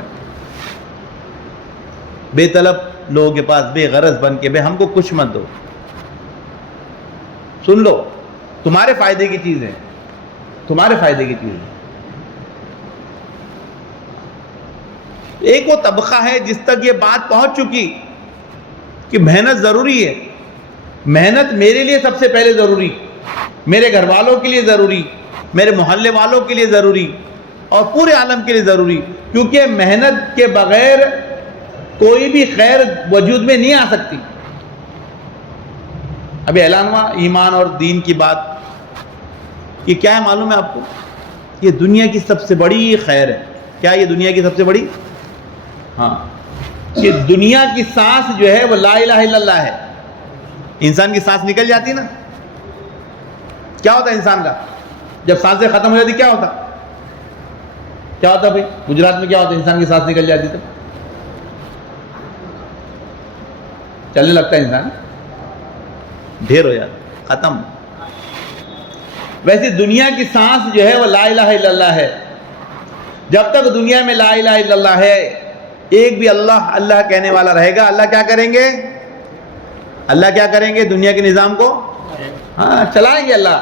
بے طلب لوگوں کے پاس بے غرض بن کے، بے ہم کو کچھ مت دو، سن لو تمہارے فائدے کی چیز ہے، تمہارے فائدے کی چیز ہے. ایک وہ طبقہ ہے جس تک یہ بات پہنچ چکی کہ محنت ضروری ہے، محنت میرے لیے سب سے پہلے ضروری. میرے گھر والوں کے لیے ضروری، میرے محلے والوں کے لیے ضروری اور پورے عالم کے لیے ضروری، کیونکہ محنت کے بغیر کوئی بھی خیر وجود میں نہیں آ سکتی۔ ابھی اعلان ہوا ایمان اور دین کی بات، یہ کیا ہے معلوم ہے آپ کو؟ یہ دنیا کی سب سے بڑی خیر ہے۔ کیا یہ دنیا کی سب سے بڑی؟ ہاں، یہ دنیا کی سانس جو ہے وہ لا الہ الا اللہ ہے۔ انسان کی سانس نکل جاتی نا، کیا ہوتا ہے انسان کا؟ جب سانسیں ختم ہو جاتی کیا ہوتا؟ کیا ہوتا بھائی؟ گجرات میں کیا ہوتا ہے انسان کی سانس نکل جاتی تو چلنے لگتا ہے انسان، ڈھیر ہو جاتا، ختم۔ ویسے دنیا کی سانس جو ہے وہ لا الہ الا اللہ ہے۔ جب تک دنیا میں لا الہ الا اللہ ہے، ایک بھی اللہ اللہ کہنے والا رہے گا، اللہ کیا کریں گے؟ اللہ کیا کریں گے؟ دنیا کے نظام کو ہاں چلائیں گے۔ اللہ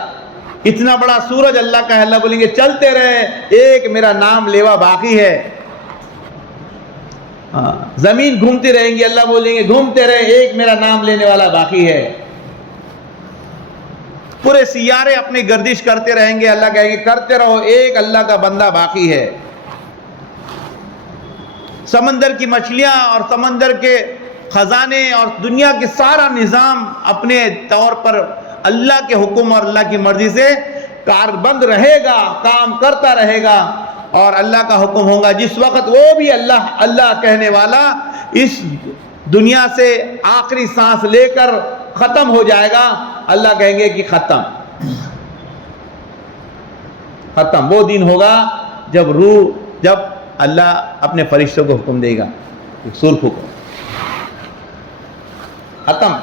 اتنا بڑا سورج اللہ کا ہے، اللہ بولیں گے چلتے رہے، ایک میرا نام لیوا باقی ہے۔ زمین گھومتی رہیں گی، اللہ بولیں گے گھومتے رہے، ایک میرا نام لینے والا باقی ہے۔ پورے سیارے اپنی گردش کرتے رہیں گے، اللہ کہیں گے کرتے رہو، ایک اللہ کا بندہ باقی ہے۔ سمندر کی مچھلیاں اور سمندر کے خزانے اور دنیا کے سارا نظام اپنے طور پر اللہ کے حکم اور اللہ کی مرضی سے کاربند رہے گا، کام کرتا رہے گا، اور اللہ کا حکم ہوگا۔ جس وقت وہ بھی اللہ اللہ کہنے والا اس دنیا سے آخری سانس لے کر ختم ہو جائے گا، اللہ کہیں گے کہ ختم۔ وہ دن ہوگا جب اللہ اپنے فرشتوں کو حکم دے گا، سور پھونکو، ختم۔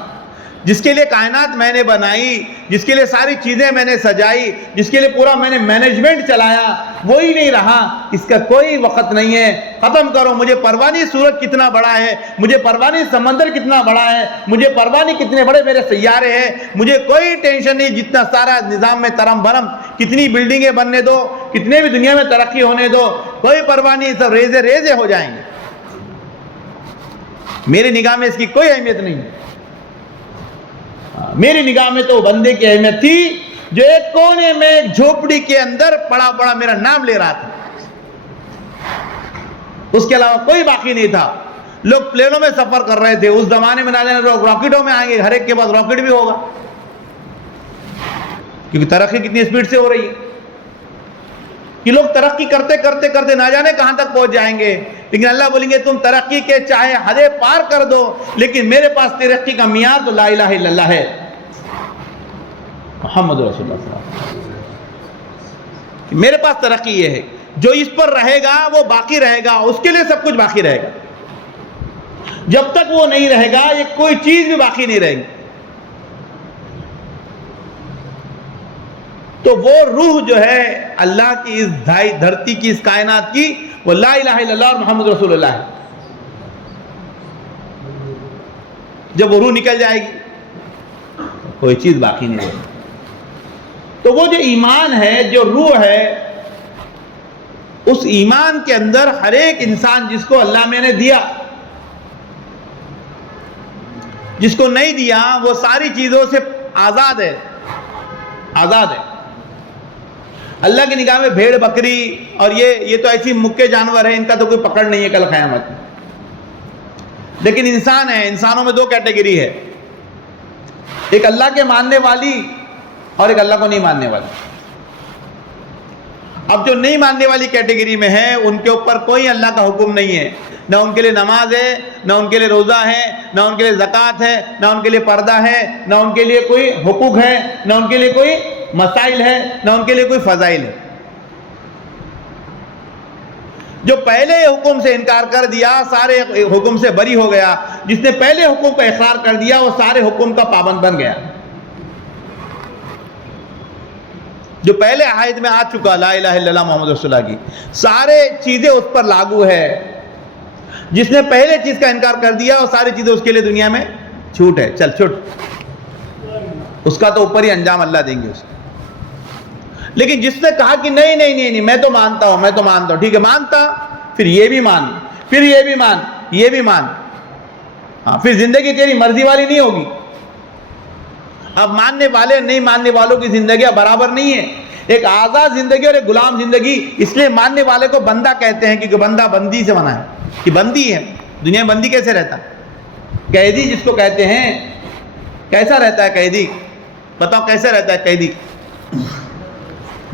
جس کے لیے کائنات میں نے بنائی، جس کے لیے ساری چیزیں میں نے سجائی، جس کے لیے پورا میں نے مینجمنٹ چلایا، وہی نہیں رہا، اس کا کوئی وقت نہیں ہے، ختم کرو۔ مجھے پرواہ نہیں سورج کتنا بڑا ہے، مجھے پرواہ نہیں سمندر کتنا بڑا ہے، مجھے پرواہ نہیں کتنے بڑے میرے سیارے ہیں، مجھے کوئی ٹینشن نہیں، جتنا سارا نظام میں ترم بھرم، کتنی بلڈنگیں بننے دو، کتنے بھی دنیا میں ترقی ہونے دو، کوئی پرواہ نہیں، سب ریزے ریزے ہو جائیں گے۔ میری نگاہ میں اس کی کوئی اہمیت نہیں ہے۔ میری نگاہ میں تو بندے کی اہمیت تھی جو ایک کونے میں ایک جھوپڑی کے اندر پڑا پڑا میرا نام لے رہا تھا، اس کے علاوہ کوئی باقی نہیں تھا۔ لوگ پلینوں میں سفر کر رہے تھے، اس زمانے میں نہ لینا لوگ راکٹوں میں آئیں گے، ہر ایک کے پاس راکٹ بھی ہوگا، کیونکہ ترقی کتنی سپیڈ سے ہو رہی ہے کہ لوگ ترقی کرتے کرتے کرتے نہ جانے کہاں تک پہنچ جائیں گے۔ لیکن اللہ بولیں گے تم ترقی کے چاہے حدیں پار کر دو، لیکن میرے پاس ترقی کا معیار تو لا الہ الا اللہ ہے، محمد رسول اللہ صلی اللہ علیہ وسلم۔ میرے پاس ترقی یہ ہے، جو اس پر رہے گا وہ باقی رہے گا، اس کے لیے سب کچھ باقی رہے گا۔ جب تک وہ نہیں رہے گا یہ کوئی چیز بھی باقی نہیں رہے گی۔ تو وہ روح جو ہے اللہ کی اس دھرتی کی، اس کائنات کی، وہ لا الہ الا اللہ اور محمد رسول اللہ ہے۔ جب وہ روح نکل جائے گی کوئی چیز باقی نہیں رہے گی۔ تو وہ جو ایمان ہے، جو روح ہے، اس ایمان کے اندر ہر ایک انسان جس کو اللہ میں نے دیا، جس کو نہیں دیا وہ ساری چیزوں سے آزاد ہے، آزاد ہے۔ اللہ کی نگاہ میں بھیڑ بکری اور یہ تو ایسی مکے جانور ہیں، ان کا تو کوئی پکڑ نہیں ہے کل قیامت میں۔ لیکن انسان ہے، انسانوں میں دو کیٹیگری ہے، ایک اللہ کے ماننے والی اور ایک اللہ کو نہیں ماننے والی۔ اب جو نہیں ماننے والی کیٹیگری میں ہے ان کے اوپر کوئی اللہ کا حکم نہیں ہے، نہ ان کے لیے نماز ہے، نہ ان کے لیے روزہ ہے، نہ ان کے لیے زکوٰۃ ہے، نہ ان کے لیے پردہ ہے، نہ ان کے لیے کوئی حقوق ہے، نہ ان کے لیے کوئی مسائل ہے، نہ ان کے لیے کوئی فضائل ہے۔ جو پہلے حکم سے انکار کر دیا سارے حکم سے بری ہو گیا، جس نے پہلے حکم کا اقرار کر دیا وہ سارے حکم کا پابند بن گیا۔ جو پہلے عہد میں آ چکا لا الہ الا اللہ محمد رسول اللہ کی سارے چیزیں اس پر لاگو ہے۔ جس نے پہلے چیز کا انکار کر دیا وہ ساری چیزیں اس کے لیے دنیا میں چھوٹ ہے، چل چھوٹ، اس کا تو اوپر ہی انجام اللہ دیں گے اس کو۔ لیکن جس نے کہا کہ نہیں نہیں نہیں نہیں میں تو مانتا ہوں، میں تو مانتا ہوں، ٹھیک ہے مانتا، پھر یہ بھی مان، پھر یہ بھی مان، یہ بھی مان، ہاں پھر زندگی تیری مرضی والی نہیں ہوگی۔ اب ماننے والے نہیں ماننے والوں کی زندگیاں برابر نہیں ہیں. ایک آزاد زندگی اور ایک غلام زندگی. اس لیے ماننے والے کو بندہ کہتے ہیں کیونکہ بندہ بندی سے بنا ہے, کہ بندی ہے. دنیا میں بندی کیسے رہتا؟ قیدی جس کو کہتے ہیں, کیسا رہتا ہے قیدی؟ بتاؤ کیسے رہتا ہے قیدی؟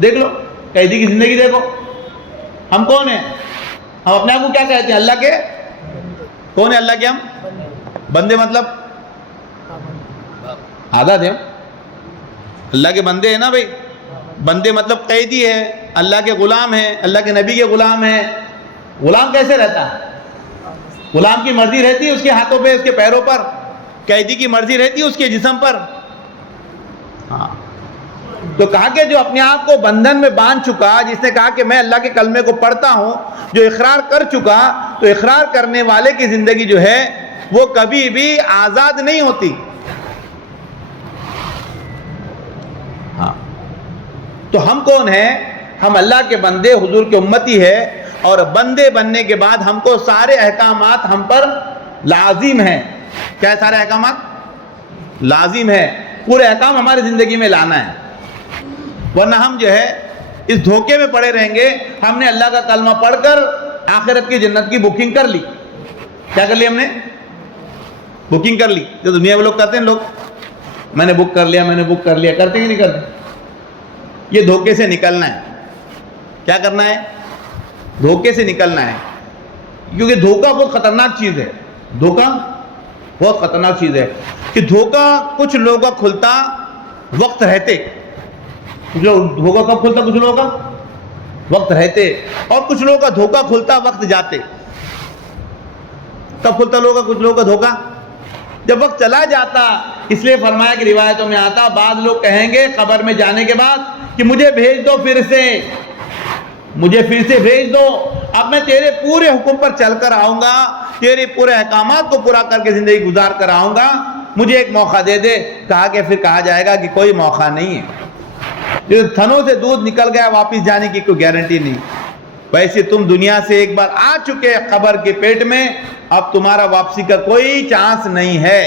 دیکھ لو قیدی کی زندگی دیکھو. ہم کون ہیں؟ ہم اپنے آپ کو کیا کہتے ہیں؟ اللہ کے کون ہے؟ اللہ کے ہم بندے. مطلب آزاد ہے, اللہ کے بندے ہیں نا بھائی. بندے مطلب قیدی ہے, اللہ کے غلام ہیں, اللہ کے نبی کے غلام ہیں. غلام کیسے رہتا ہے؟ غلام کی مرضی رہتی ہے اس کے ہاتھوں پہ, اس کے پیروں پر. قیدی کی مرضی رہتی ہے اس کے جسم پر. ہاں, تو کہا کہ جو اپنے آپ کو بندھن میں باندھ چکا, جس نے کہا کہ میں اللہ کے کلمے کو پڑھتا ہوں, جو اقرار کر چکا, تو اقرار کرنے والے کی زندگی جو ہے وہ کبھی بھی آزاد نہیں ہوتی. ہاں, تو ہم کون ہیں؟ ہم اللہ کے بندے, حضور کے امتی ہے. اور بندے بننے کے بعد ہم کو سارے احکامات ہم پر لازم ہیں. کیا ہے؟ سارے احکامات لازم ہیں. پورے احکام ہماری زندگی میں لانا ہے, ورنہ ہم جو ہے اس دھوکے میں پڑے رہیں گے. ہم نے اللہ کا کلمہ پڑھ کر آخرت کی جنت کی بکنگ کر لی. کیا کر لی ہم نے؟ بکنگ کر لی. جو دنیا میں لوگ کرتے ہیں, لوگ میں نے بک کر لیا, میں نے بک کر لیا, کرتے کہ نہیں کرتے؟ یہ دھوکے سے نکلنا ہے. کیا کرنا ہے؟ دھوکے سے نکلنا ہے. کیونکہ دھوکہ بہت خطرناک چیز ہے. دھوکہ بہت خطرناک چیز ہے کہ دھوکہ کچھ لوگوں کا کھلتا وقت رہتے. دھوکہ کب کھلتا؟ کچھ لوگوں کا وقت رہتے, اور کچھ لوگوں کا دھوکہ کھلتا وقت جاتے. کب کھلتا لوگوں کا؟ کچھ لوگوں کا دھوکہ جب وقت چلا جاتا. اس لیے فرمایا کہ روایتوں میں آتا, بعض لوگ کہیں گے قبر میں جانے کے بعد کہ مجھے بھیج دو پھر سے, مجھے پھر سے بھیج دو, اب میں تیرے پورے حکم پر چل کر آؤں گا, تیرے پورے احکامات کو پورا کر کے زندگی گزار کر آؤں گا, مجھے ایک موقع دے دے. کہا کہ پھر کہا جائے گا کہ کوئی موقع نہیں ہے. جو تھنوں سے دودھ نکل گیا واپس جانے کی کوئی گارنٹی نہیں. ویسے تم دنیا سے ایک بار آ چکے قبر کے پیٹ میں, اب تمہارا واپسی کا کوئی چانس نہیں ہے.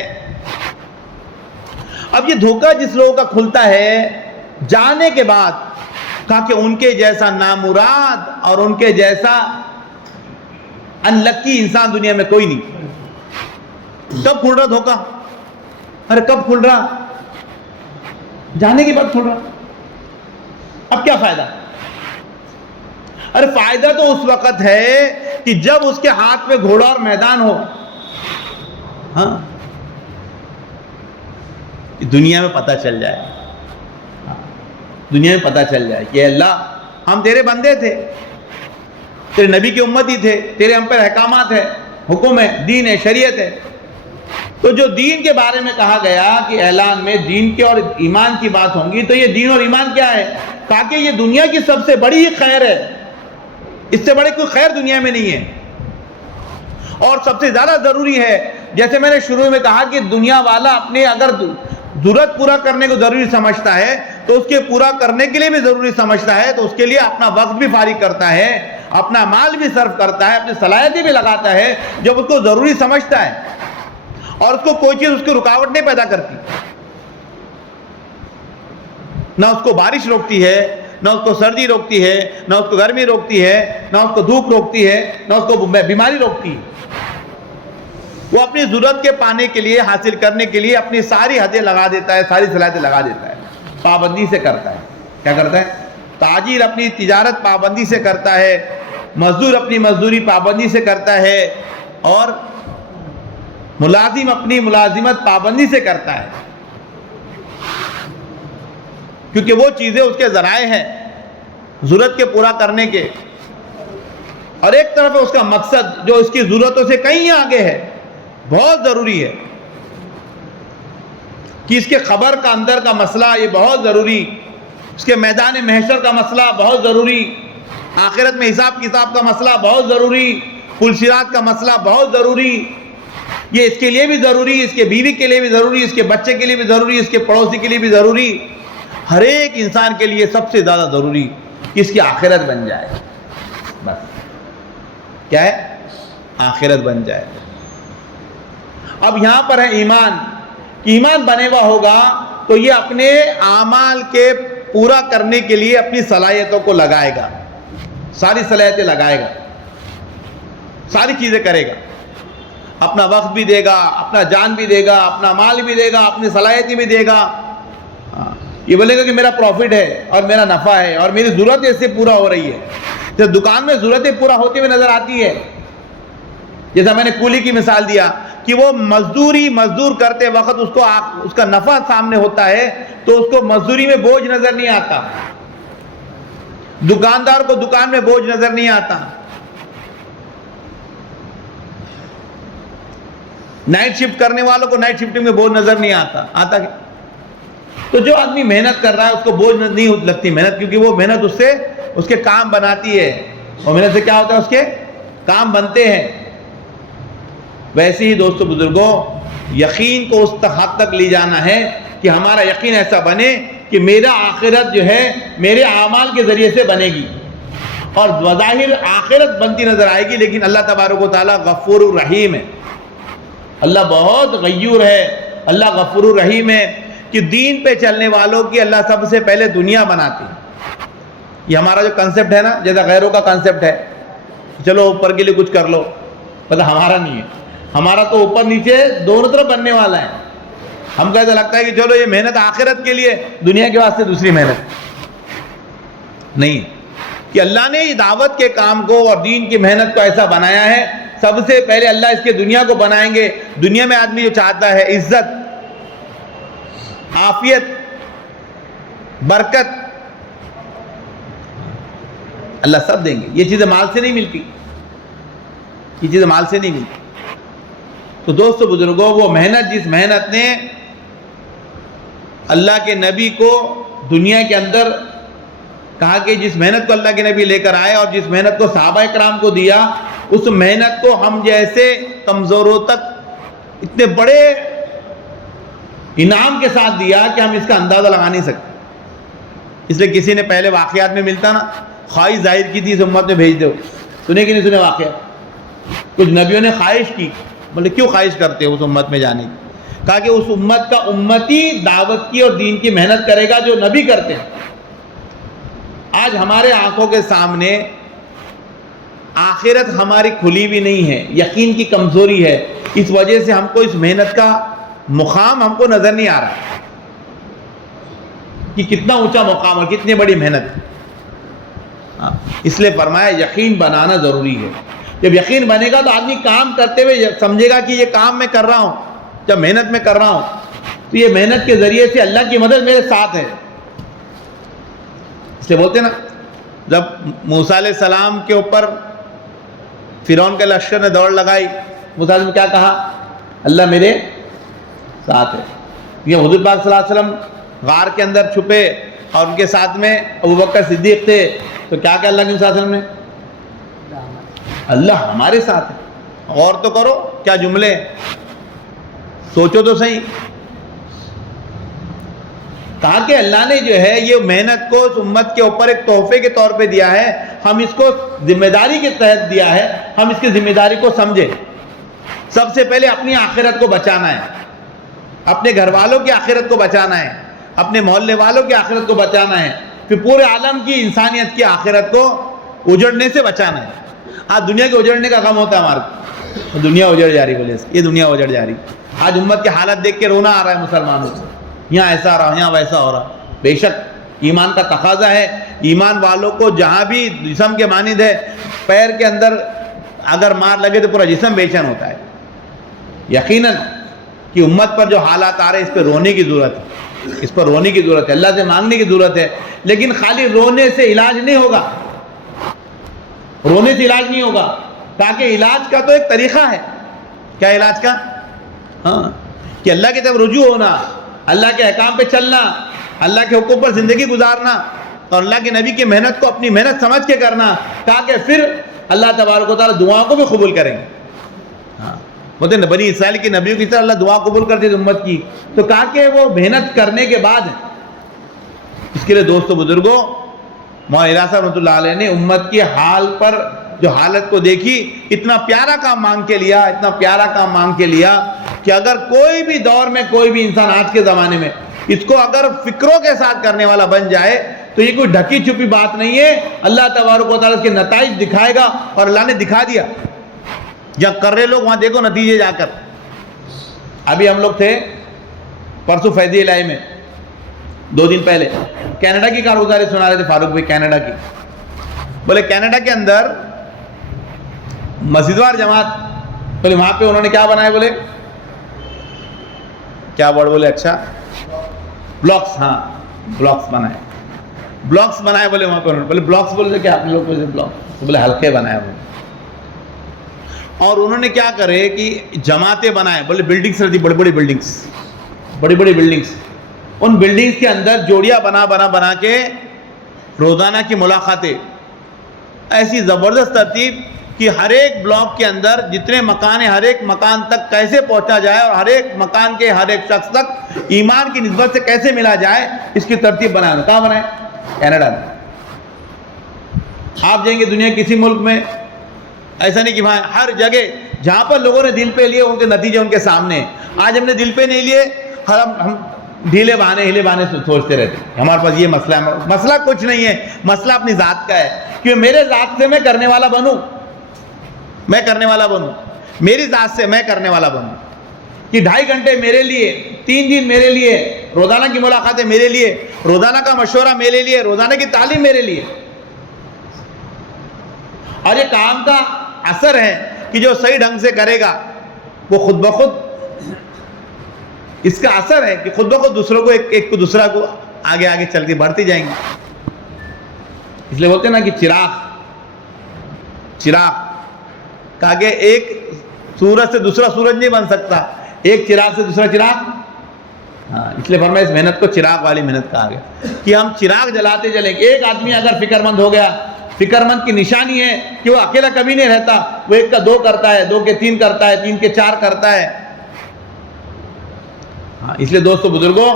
اب یہ دھوکہ جس لوگوں کا کھلتا ہے جانے کے بعد, کہا کہ ان کے جیسا نامراد اور ان کے جیسا انلکی انسان دنیا میں کوئی نہیں. کب کھل رہا دھوکہ؟ ارے کب کھل رہا؟ جانے کے بعد کھل رہا. اب کیا فائدہ؟ ارے فائدہ تو اس وقت ہے کہ جب اس کے ہاتھ میں گھوڑا اور میدان ہو. ہاں, دنیا میں پتہ چل جائے, دنیا میں پتہ چل جائے کہ اللہ ہم تیرے بندے تھے, تیرے نبی کی امتی تھے, تیرے ہم پر احکامات ہے, حکم ہے, دین ہے, شریعت ہے. تو جو دین کے بارے میں کہا گیا کہ اعلان میں دین کے اور ایمان کی بات ہوں گی, تو یہ دین اور ایمان کیا ہے؟ تاکہ یہ دنیا کی سب سے بڑی خیر ہے, اس سے بڑے کوئی خیر دنیا میں نہیں ہے, اور سب سے زیادہ ضروری ہے. جیسے میں نے شروع میں کہا کہ دنیا والا اپنے اگر ضرورت پورا کرنے کو ضروری سمجھتا ہے تو اس کے پورا کرنے کے لیے بھی ضروری سمجھتا ہے, تو اس کے لیے اپنا وقت بھی فارغ کرتا ہے, اپنا مال بھی صرف کرتا ہے, اپنی صلاحیتیں بھی لگاتا ہے جب اس کو ضروری سمجھتا ہے, اور اس کو کوئی چیز اس کی رکاوٹ نہیں پیدا کرتی. نہ اس کو بارش روکتی ہے, نہ اس کو سردی روکتی ہے, نہ اس کو گرمی روکتی ہے, نہ اس کو دھوپ روکتی ہے, نہ اس کو بیماری روکتی ہے. وہ اپنی ضرورت کے پانے کے لیے, حاصل کرنے کے لیے اپنی ساری حدیں لگا دیتا ہے, ساری صلاحیتیں لگا دیتا ہے, پابندی سے کرتا ہے. کیا کرتا ہے؟ تاجر اپنی تجارت پابندی سے کرتا ہے, مزدور اپنی مزدوری پابندی سے کرتا ہے, اور ملازم اپنی ملازمت پابندی سے کرتا ہے, کیونکہ وہ چیزیں اس کے ذرائع ہیں ضرورت کے پورا کرنے کے. اور ایک طرف ہے اس کا مقصد جو اس کی ضرورتوں سے کہیں آگے ہے, بہت ضروری ہے کہ اس کے خبر کا اندر کا مسئلہ یہ بہت ضروری, اس کے میدان محشر کا مسئلہ بہت ضروری, آخرت میں حساب کتاب کا مسئلہ بہت ضروری, پل صراط کا مسئلہ بہت ضروری. یہ اس کے لیے بھی ضروری, اس کے بیوی کے لیے بھی ضروری, اس کے بچے کے لیے بھی ضروری, اس کے پڑوسی کے لیے بھی ضروری. ہر ایک انسان کے لیے سب سے زیادہ ضروری کہ اس کی آخرت بن جائے. بس کیا ہے؟ آخرت بن جائے. اب یہاں پر ہے ایمان. ایمان بنے ہوا ہوگا تو یہ اپنے اعمال کے پورا کرنے کے لیے اپنی صلاحیتوں کو لگائے گا، ساری صلاحیتیں لگائے گا، ساری چیزیں کرے گا، اپنا وقت بھی دے گا، اپنا جان بھی دے گا، اپنا مال بھی دے گا، اپنی صلاحیتیں بھی دے گا. یہ بولے گا کہ میرا پروفٹ ہے اور میرا نفع ہے اور میری ضرورت اس سے پورا ہو رہی ہے. تو دکان میں ضرورتیں پورا ہوتی ہوئے نظر آتی ہے. جیسا میں نے کولی کی مثال دیا کہ وہ مزدور کرتے وقت اس کا نفع سامنے ہوتا ہے تو اس کو مزدوری میں بوجھ نظر نہیں آتا. دکاندار کو دکان میں بوجھ نظر نہیں آتا. نائٹ شفٹ کرنے والوں کو نائٹ شفٹنگ میں بوجھ نظر نہیں آتا کہ تو جو آدمی محنت کر رہا ہے اس کو بوجھ نہیں لگتی محنت، کیونکہ وہ محنت اس سے اس کے کام بناتی ہے، اور محنت سے کیا ہوتا ہے؟ اس کے کام بنتے ہیں. ویسے ہی دوستو بزرگوں، یقین کو اس حد تک لے جانا ہے کہ ہمارا یقین ایسا بنے کہ میرا آخرت جو ہے میرے اعمال کے ذریعے سے بنے گی، اور بظاہر آخرت بنتی نظر آئے گی، لیکن اللہ تبارک و تعالیٰ غفور الرحیم ہے. اللہ بہت غیور ہے، اللہ غفور الرحیم ہے کہ دین پہ چلنے والوں کی اللہ سب سے پہلے دنیا بناتی. یہ ہمارا جو کنسپٹ ہے نا، جیسا غیروں کا کنسپٹ ہے، چلو اوپر کے لیے کچھ کر لو، پتہ ہمارا نہیں ہے. ہمارا تو اوپر نیچے دونوں طرف بننے والا ہے. ہم کو ایسا لگتا ہے کہ چلو یہ محنت آخرت کے لیے، دنیا کے واسطے دوسری محنت نہیں. کہ اللہ نے یہ دعوت کے کام کو اور دین کی محنت کو ایسا بنایا ہے، سب سے پہلے اللہ اس کے دنیا کو بنائیں گے. دنیا میں آدمی جو چاہتا ہے عزت، عافیت، برکت، اللہ سب دیں گے. یہ چیزیں مال سے نہیں ملتی، یہ چیزیں مال سے نہیں ملتی. تو دوستو بزرگوں، وہ محنت جس محنت نے اللہ کے نبی کو دنیا کے اندر کہا کہ جس محنت کو اللہ کے نبی لے کر آئے اور جس محنت کو صحابہ کرام کو دیا، اس محنت کو ہم جیسے کمزوروں تک اتنے بڑے انعام کے ساتھ دیا کہ ہم اس کا اندازہ لگا نہیں سکتے. اس لیے کسی نے پہلے واقعات میں ملتا نا، خواہش ظاہر کی تھی اس امت میں بھیج دو. سنے کہ نہیں سنے واقعات؟ کچھ نبیوں نے خواہش کی، بولے کیوں خواہش کرتے ہو اس امت میں جانے کی؟ کہا کہ اس امت کا امتی دعوت کی اور دین کی محنت کرے گا جو نبی کرتے ہیں. آج ہمارے آنکھوں کے سامنے آخرت ہماری کھلی بھی نہیں ہے، یقین کی کمزوری ہے. اس وجہ سے ہم کو اس محنت کا مقام ہم کو نظر نہیں آ رہا کہ کتنا اونچا مقام اور کتنی بڑی محنت. اس لیے فرمایا یقین بنانا ضروری ہے. جب یقین بنے گا تو آدمی کام کرتے ہوئے سمجھے گا کہ یہ کام میں کر رہا ہوں، جب محنت میں کر رہا ہوں تو یہ محنت کے ذریعے سے اللہ کی مدد میرے ساتھ ہے. اس لیے بولتے نا، جب موسیٰ علیہ السلام کے اوپر فرعون کے لشکر نے دوڑ لگائی، موسیٰ نے کیا کہا؟ اللہ میرے ساتھ ہے. یہ حضور پاک صلی اللہ علیہ وسلم غار کے اندر چھپے اور ان کے ساتھ میں ابوبکر صدیق تھے، تو کیا کہ اللہ کے صلی اللہ علیہ وسلم نے اللہ ہمارے ساتھ ہے. غور تو کرو کیا جملے، سوچو تو صحیح. کہا کہ اللہ نے جو ہے یہ محنت کو اس امت کے اوپر ایک تحفے کے طور پہ دیا ہے، ہم اس کو ذمہ داری کے تحت دیا ہے، ہم اس کی ذمہ داری کو سمجھیں. سب سے پہلے اپنی آخرت کو بچانا ہے، اپنے گھر والوں کی آخرت کو بچانا ہے، اپنے محلے والوں کی آخرت کو بچانا ہے، پھر پورے عالم کی انسانیت کی آخرت کو اجڑنے سے بچانا ہے. آج دنیا کے اجڑنے کا غم ہوتا ہے ہمارے کو، دنیا اجڑ جا رہی، بولے یہ دنیا اجڑ جا رہی. آج امت کی حالت دیکھ کے رونا آ رہا ہے مسلمانوں کو، یہاں ایسا رہا، یہاں ویسا ہو رہا. بے شک ایمان کا تقاضا ہے، ایمان والوں کو جہاں بھی جسم کے مانند ہے، پیر کے اندر اگر مار لگے تو پورا جسم بے چین ہوتا ہے. یقیناً کہ امت پر جو حالات آ رہے ہیں اس پہ رونے کی ضرورت ہے، اس پر رونے کی ضرورت ہے، اللہ سے مانگنے کی ضرورت ہے. لیکن خالی رونے سے علاج نہیں ہوگا، رونے سے علاج نہیں ہوگا، تاکہ علاج کا تو ایک طریقہ ہے. کیا علاج کا؟ ہاں، کہ اللہ کی طرف رجوع ہونا، اللہ کے احکام پہ چلنا، اللہ کے حکم پر زندگی گزارنا، اور اللہ کے نبی کی محنت کو اپنی محنت سمجھ کے کرنا، تاکہ پھر اللہ تبارک و تعالیٰ دعاؤں کو بھی قبول کریں گے. ہاں، بولتے ہیں بنی اسرائیل کے نبیوں کی طرح اللہ دعا قبول کرتے تھے امت کی. تو کہا کہ وہ محنت کرنے کے بعد، اس کے لیے دوستو بزرگوں، مولانا الہی صاحب رحمۃ اللہ علیہ نے امت کی حال پر جو حالت کو دیکھی، اتنا پیارا کام مانگ کے لیا، اتنا پیارا کام مانگ کے لیا کہ اگر کوئی بھی دور میں کوئی بھی انسان آج کے زمانے میں اس کو اگر فکروں کے ساتھ کرنے والا بن جائے تو یہ کوئی ڈھکی چھپی بات نہیں ہے، اللہ تبارک و تعالیٰ اس کے نتائج دکھائے گا، اور اللہ نے دکھا دیا۔ جب کر رہے لوگ وہاں دیکھو نتیجے جا کر۔ ابھی ہم لوگ تھے پرسوں فیضی الہی میں، 2 دن پہلے کینیڈا کی کارگزاری سنا رہے تھے فاروق بھائی، کینیڈا کی۔ بولے کینیڈا کے اندر مسجد وار جماعت، بولے وہاں پہ انہوں نے کیا بنایا، بولے کیا ورڈ بولے، اچھا بلاکس، ہاں بلاکس بنائے، بلاکس بنائے بولے وہاں پہ انہوں نے۔ بولے بلاکس بولے کیا آپ لوگ بلاکس، بولے حلقے بنائے بولے۔ اور انہوں نے کیا کرے کہ جماعتیں بنائے، بولے بلڈنگس رہتی، بڑی بڑی بلڈنگس، بڑی بڑی بلڈنگس، ان بلڈنگس کے اندر جوڑیاں بنا کے روزانہ کی ملاقاتیں، ایسی زبردست ترتیب کہ ہر ایک بلاک کے اندر جتنے مکان ہیں ہر ایک مکان تک کیسے پہنچا جائے، اور ہر ایک مکان کے ہر ایک شخص تک ایمان کی نسبت سے کیسے ملا جائے، اس کی ترتیب بنائے۔ کہاں بنائے؟ کینیڈا میں۔ آپ جائیں گے دنیا کسی ملک میں، ایسا نہیں کہ وہاں ہر جگہ جہاں پر لوگوں نے دل پہ لیے ان کے نتیجے ان کے سامنے ہیں۔ آج ہم نے دل پہ نہیں لیے، ہم ڈھیلے بہانے ہلے بہانے سوچتے رہتے ہیں ہمارے پاس یہ مسئلہ ہے۔ مسئلہ کچھ نہیں ہے، مسئلہ اپنی ذات کا ہے کہ میرے ذات سے میں کرنے والا بنوں، میں کرنے والا بنوں، میری ذات سے میں کرنے والا بنوں، کہ 2.5 گھنٹے میرے لیے، 3 دن میرے لیے، روزانہ کی ملاقاتیں میرے لیے، روزانہ کا مشورہ میرے لیے، روزانہ کی تعلیم میرے لیے۔ اور یہ کام کا اثر ہے کہ جو صحیح ڈھنگ سے کرے گا وہ خود بخود، اس کا اثر ہے کہ خود بخود دوسروں کو ایک کو دوسرا کو آگے آگے چلتی بڑھتی جائیں گی۔ اس لیے بولتے ہیں نا کہ چراغ کہا کہ ایک سورج سے دوسرا سورج نہیں بن سکتا، ایک چراغ سے دوسرا چراغ، ہاں اس لیے فرمایا اس محنت کو چراغ والی محنت کہا گیا کہ ہم چراغ جلاتے چلیں گے۔ ایک آدمی اگر فکر مند ہو گیا، فکر مند کی نشانی ہے کہ وہ اکیلا کبھی نہیں رہتا، وہ 1 کا 2 کرتا ہے، 2 کے 3 کرتا ہے، 3 کے 4 کرتا ہے۔ ہاں اس لیے دوستو بزرگوں،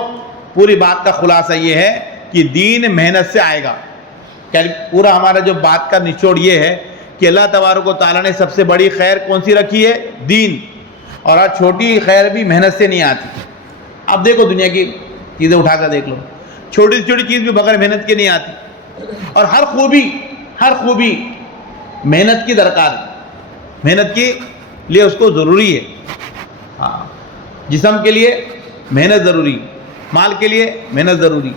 پوری بات کا خلاصہ یہ ہے کہ دین محنت سے آئے گا۔ پورا ہمارا جو بات کا نچوڑ یہ ہے کہ اللہ تبارک و تعالیٰ نے سب سے بڑی خیر کون سی رکھی ہے؟ دین۔ اور آج چھوٹی خیر بھی محنت سے نہیں آتی۔ اب دیکھو دنیا کی چیزیں اٹھا کر دیکھ لو، چھوٹی سے چھوٹی چیز بھی بغیر محنت کے نہیں آتی، اور ہر خوبی محنت کی درکار ہے، محنت کے لیے اس کو ضروری ہے۔ ہاں جسم کے لیے محنت ضروری، مال کے لیے محنت ضروری،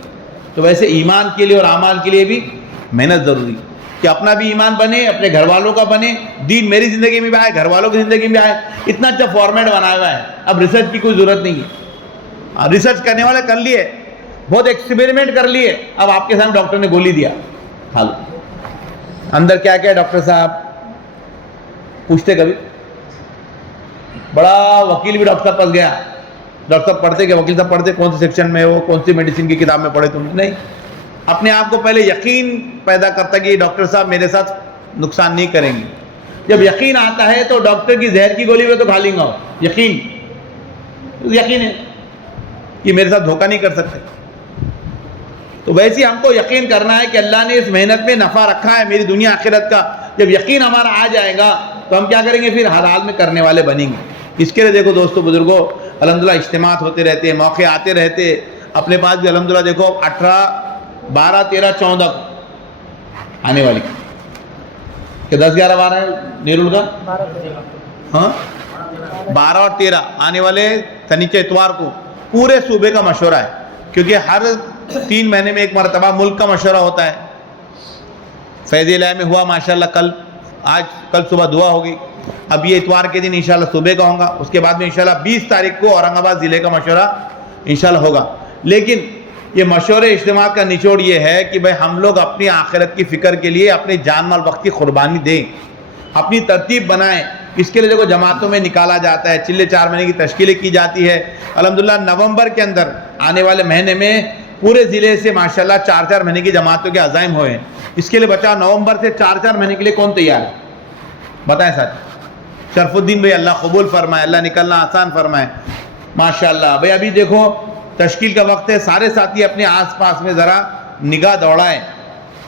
تو ویسے ایمان کے لیے اور اعمال کے لیے بھی محنت ضروری، کہ اپنا بھی ایمان بنے، اپنے گھر والوں کا بنے، دین میری زندگی میں بھی آئے، گھر والوں کی زندگی میں آئے۔ اتنا اچھا فارمیٹ بنایا ہوا ہے، اب ریسرچ کی کوئی ضرورت نہیں ہے۔ ریسرچ کرنے والے کر لیے، بہت ایکسپیریمنٹ کر لیے، اب آپ کے سامنے ڈاکٹر نے گولی دیا، کھا لو۔ اندر کیا کیا ڈاکٹر صاحب پوچھتے کبھی؟ بڑا وکیل بھی ڈاکٹر صاحب پاس گیا، ڈاکٹر صاحب پڑھتے کہ وکیل صاحب پڑھتے کون سی سیکشن میں ہو، کون سی میڈیسن کی کتاب میں پڑھے تم نے؟ نہیں، اپنے آپ کو پہلے یقین پیدا کرتا کہ ڈاکٹر صاحب میرے ساتھ نقصان نہیں کریں گے۔ جب یقین آتا ہے تو ڈاکٹر کی زہر کی گولی میں تو کھا لیں گا، یقین ہے کہ میرے ساتھ دھوکہ نہیں کر سکتے۔ تو ویسے ہم کو یقین کرنا ہے کہ اللہ نے اس محنت میں نفع رکھا ہے میری دنیا آخرت کا۔ جب یقین ہمارا آ جائے گا تو ہم کیا کریں گے؟ پھر ہر حال میں کرنے والے بنیں گے۔ اس کے لیے دیکھو دوستو بزرگوں، الحمدللہ اجتماعات ہوتے رہتے ہیں، موقع آتے رہتے، اپنے پاس بھی الحمدللہ دیکھو 18 12 13 14 آنے والی کہ 10 11 12 ہے نیرول کا، ہاں 12 اور 13 آنے والے شنیچر اتوار کو پورے صوبے کا مشورہ ہے، کیونکہ ہر 3 مہینے میں ایک مرتبہ ملک کا مشورہ ہوتا ہے۔ فیضی الہی میں ہوا ماشاءاللہ، کل صبح دعا ہوگی، اب یہ اتوار کے دن انشاءاللہ صوبے کا ہوگا، اس کے بعد میں انشاءاللہ 20 تاریخ کو اورنگ آباد ضلع کا مشورہ انشاءاللہ ہوگا۔ لیکن یہ مشورے اجتماع کا نچوڑ یہ ہے کہ بھائی ہم لوگ اپنی آخرت کی فکر کے لیے اپنے جان مال وقت کی قربانی دیں، اپنی ترتیب بنائیں۔ اس کے لیے دیکھو جماعتوں میں نکالا جاتا ہے، چلے 4 مہینے کی تشکیلیں کی جاتی ہے۔ الحمدللہ نومبر کے اندر آنے والے مہینے میں پورے ضلع سے ماشاءاللہ 4 مہینے کی جماعتوں کے عزائم ہوئے ہیں۔ اس کے لیے بچہ نومبر سے 4 مہینے کے لیے کون تیار ہے بتائیں ساتھ؟ شرف الدین بھائی اللہ قبول فرمائے، اللہ نکلنا آسان فرمائے ماشاءاللہ۔ بھائی ابھی دیکھو تشکیل کا وقت ہے، سارے ساتھی اپنے آس پاس میں ذرا نگاہ دوڑائیں،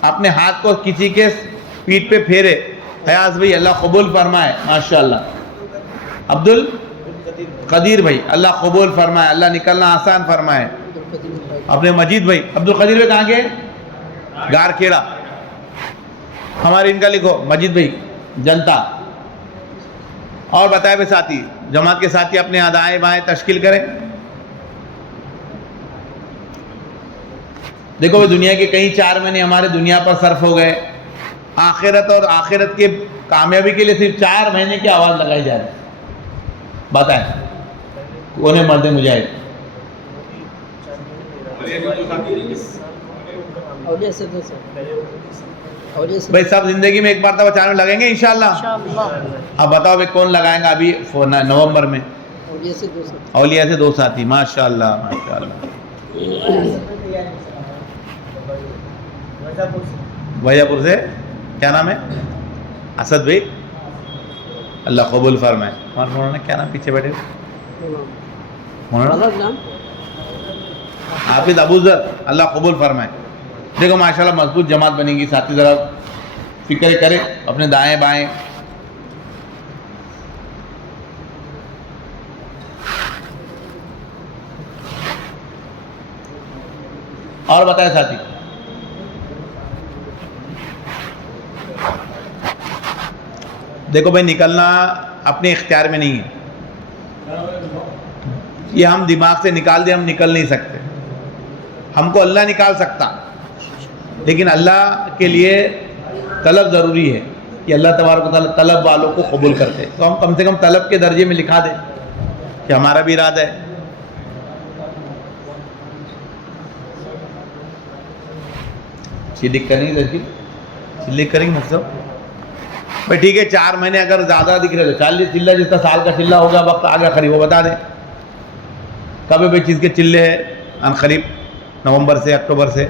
اپنے ہاتھ کو کسی کے پیٹھ پہ پھیرے۔ حیاض بھائی اللہ قبول فرمائے ماشاءاللہ، عبد القدیر بھائی اللہ قبول فرمائے، اللہ نکلنا آسان فرمائے، اپنے مجید بھائی عبد القدیر بھائی کہاں کے؟ گار کھیڑا. ہمارے ان کا لکھو مجید بھائی جنتا. اور بتائے بھائی ساتھی جماعت کے ساتھی اپنے دائیں بائیں تشکیل کریں. دیکھو بھائی دنیا کے کئی 4 مہینے ہمارے دنیا پر صرف ہو گئے. آخرت اور آخرت کے کامیابی کے لیے صرف 4 مہینے کی آواز لگائی جا رہی ہے. بتائیں کون ہے مرد مجاہد؟ بھائی سب زندگی میں ایک بار تو 4 میں لگیں گے انشاءاللہ. اب بتاؤ بھائی کون لگائیں گا ابھی نومبر میں؟ اولیاء سے 2 ساتھی. ماشاءاللہ ماشاءاللہ. ویہ پور سے کیا نام ہے؟ اسد بھائی اللہ قبول فرمائے. اور مولانا کیا نام پیچھے بیٹھے مولانا حافظ ابو ذر اللہ قبول فرمائے. دیکھو ماشاءاللہ مضبوط جماعت بنے گی. ساتھی ذرا فکر کرے اپنے دائیں بائیں. اور بتائے ساتھی دیکھو بھائی نکلنا اپنے اختیار میں نہیں ہے. یہ ہم دماغ سے نکال دیں ہم نکل نہیں سکتے. ہم کو اللہ نکال سکتا لیکن اللہ کے لیے طلب ضروری ہے کہ اللہ تبارک و تعالیٰ طلب والوں کو قبول کرتے. تو ہم کم سے کم طلب کے درجے میں لکھا دیں کہ ہمارا بھی ارادہ ہے. لکھ کریں گے لکھ کریں گے مطلب بھائی ٹھیک ہے. 4 مہینے اگر زیادہ دکھ رہے تو 40 چلہ جس کا سال کا چلہ ہوگا وقت آگے قریب وہ بتا دیں کب بھائی چیز کے چلے ہیں ان قریب نومبر سے اکتوبر سے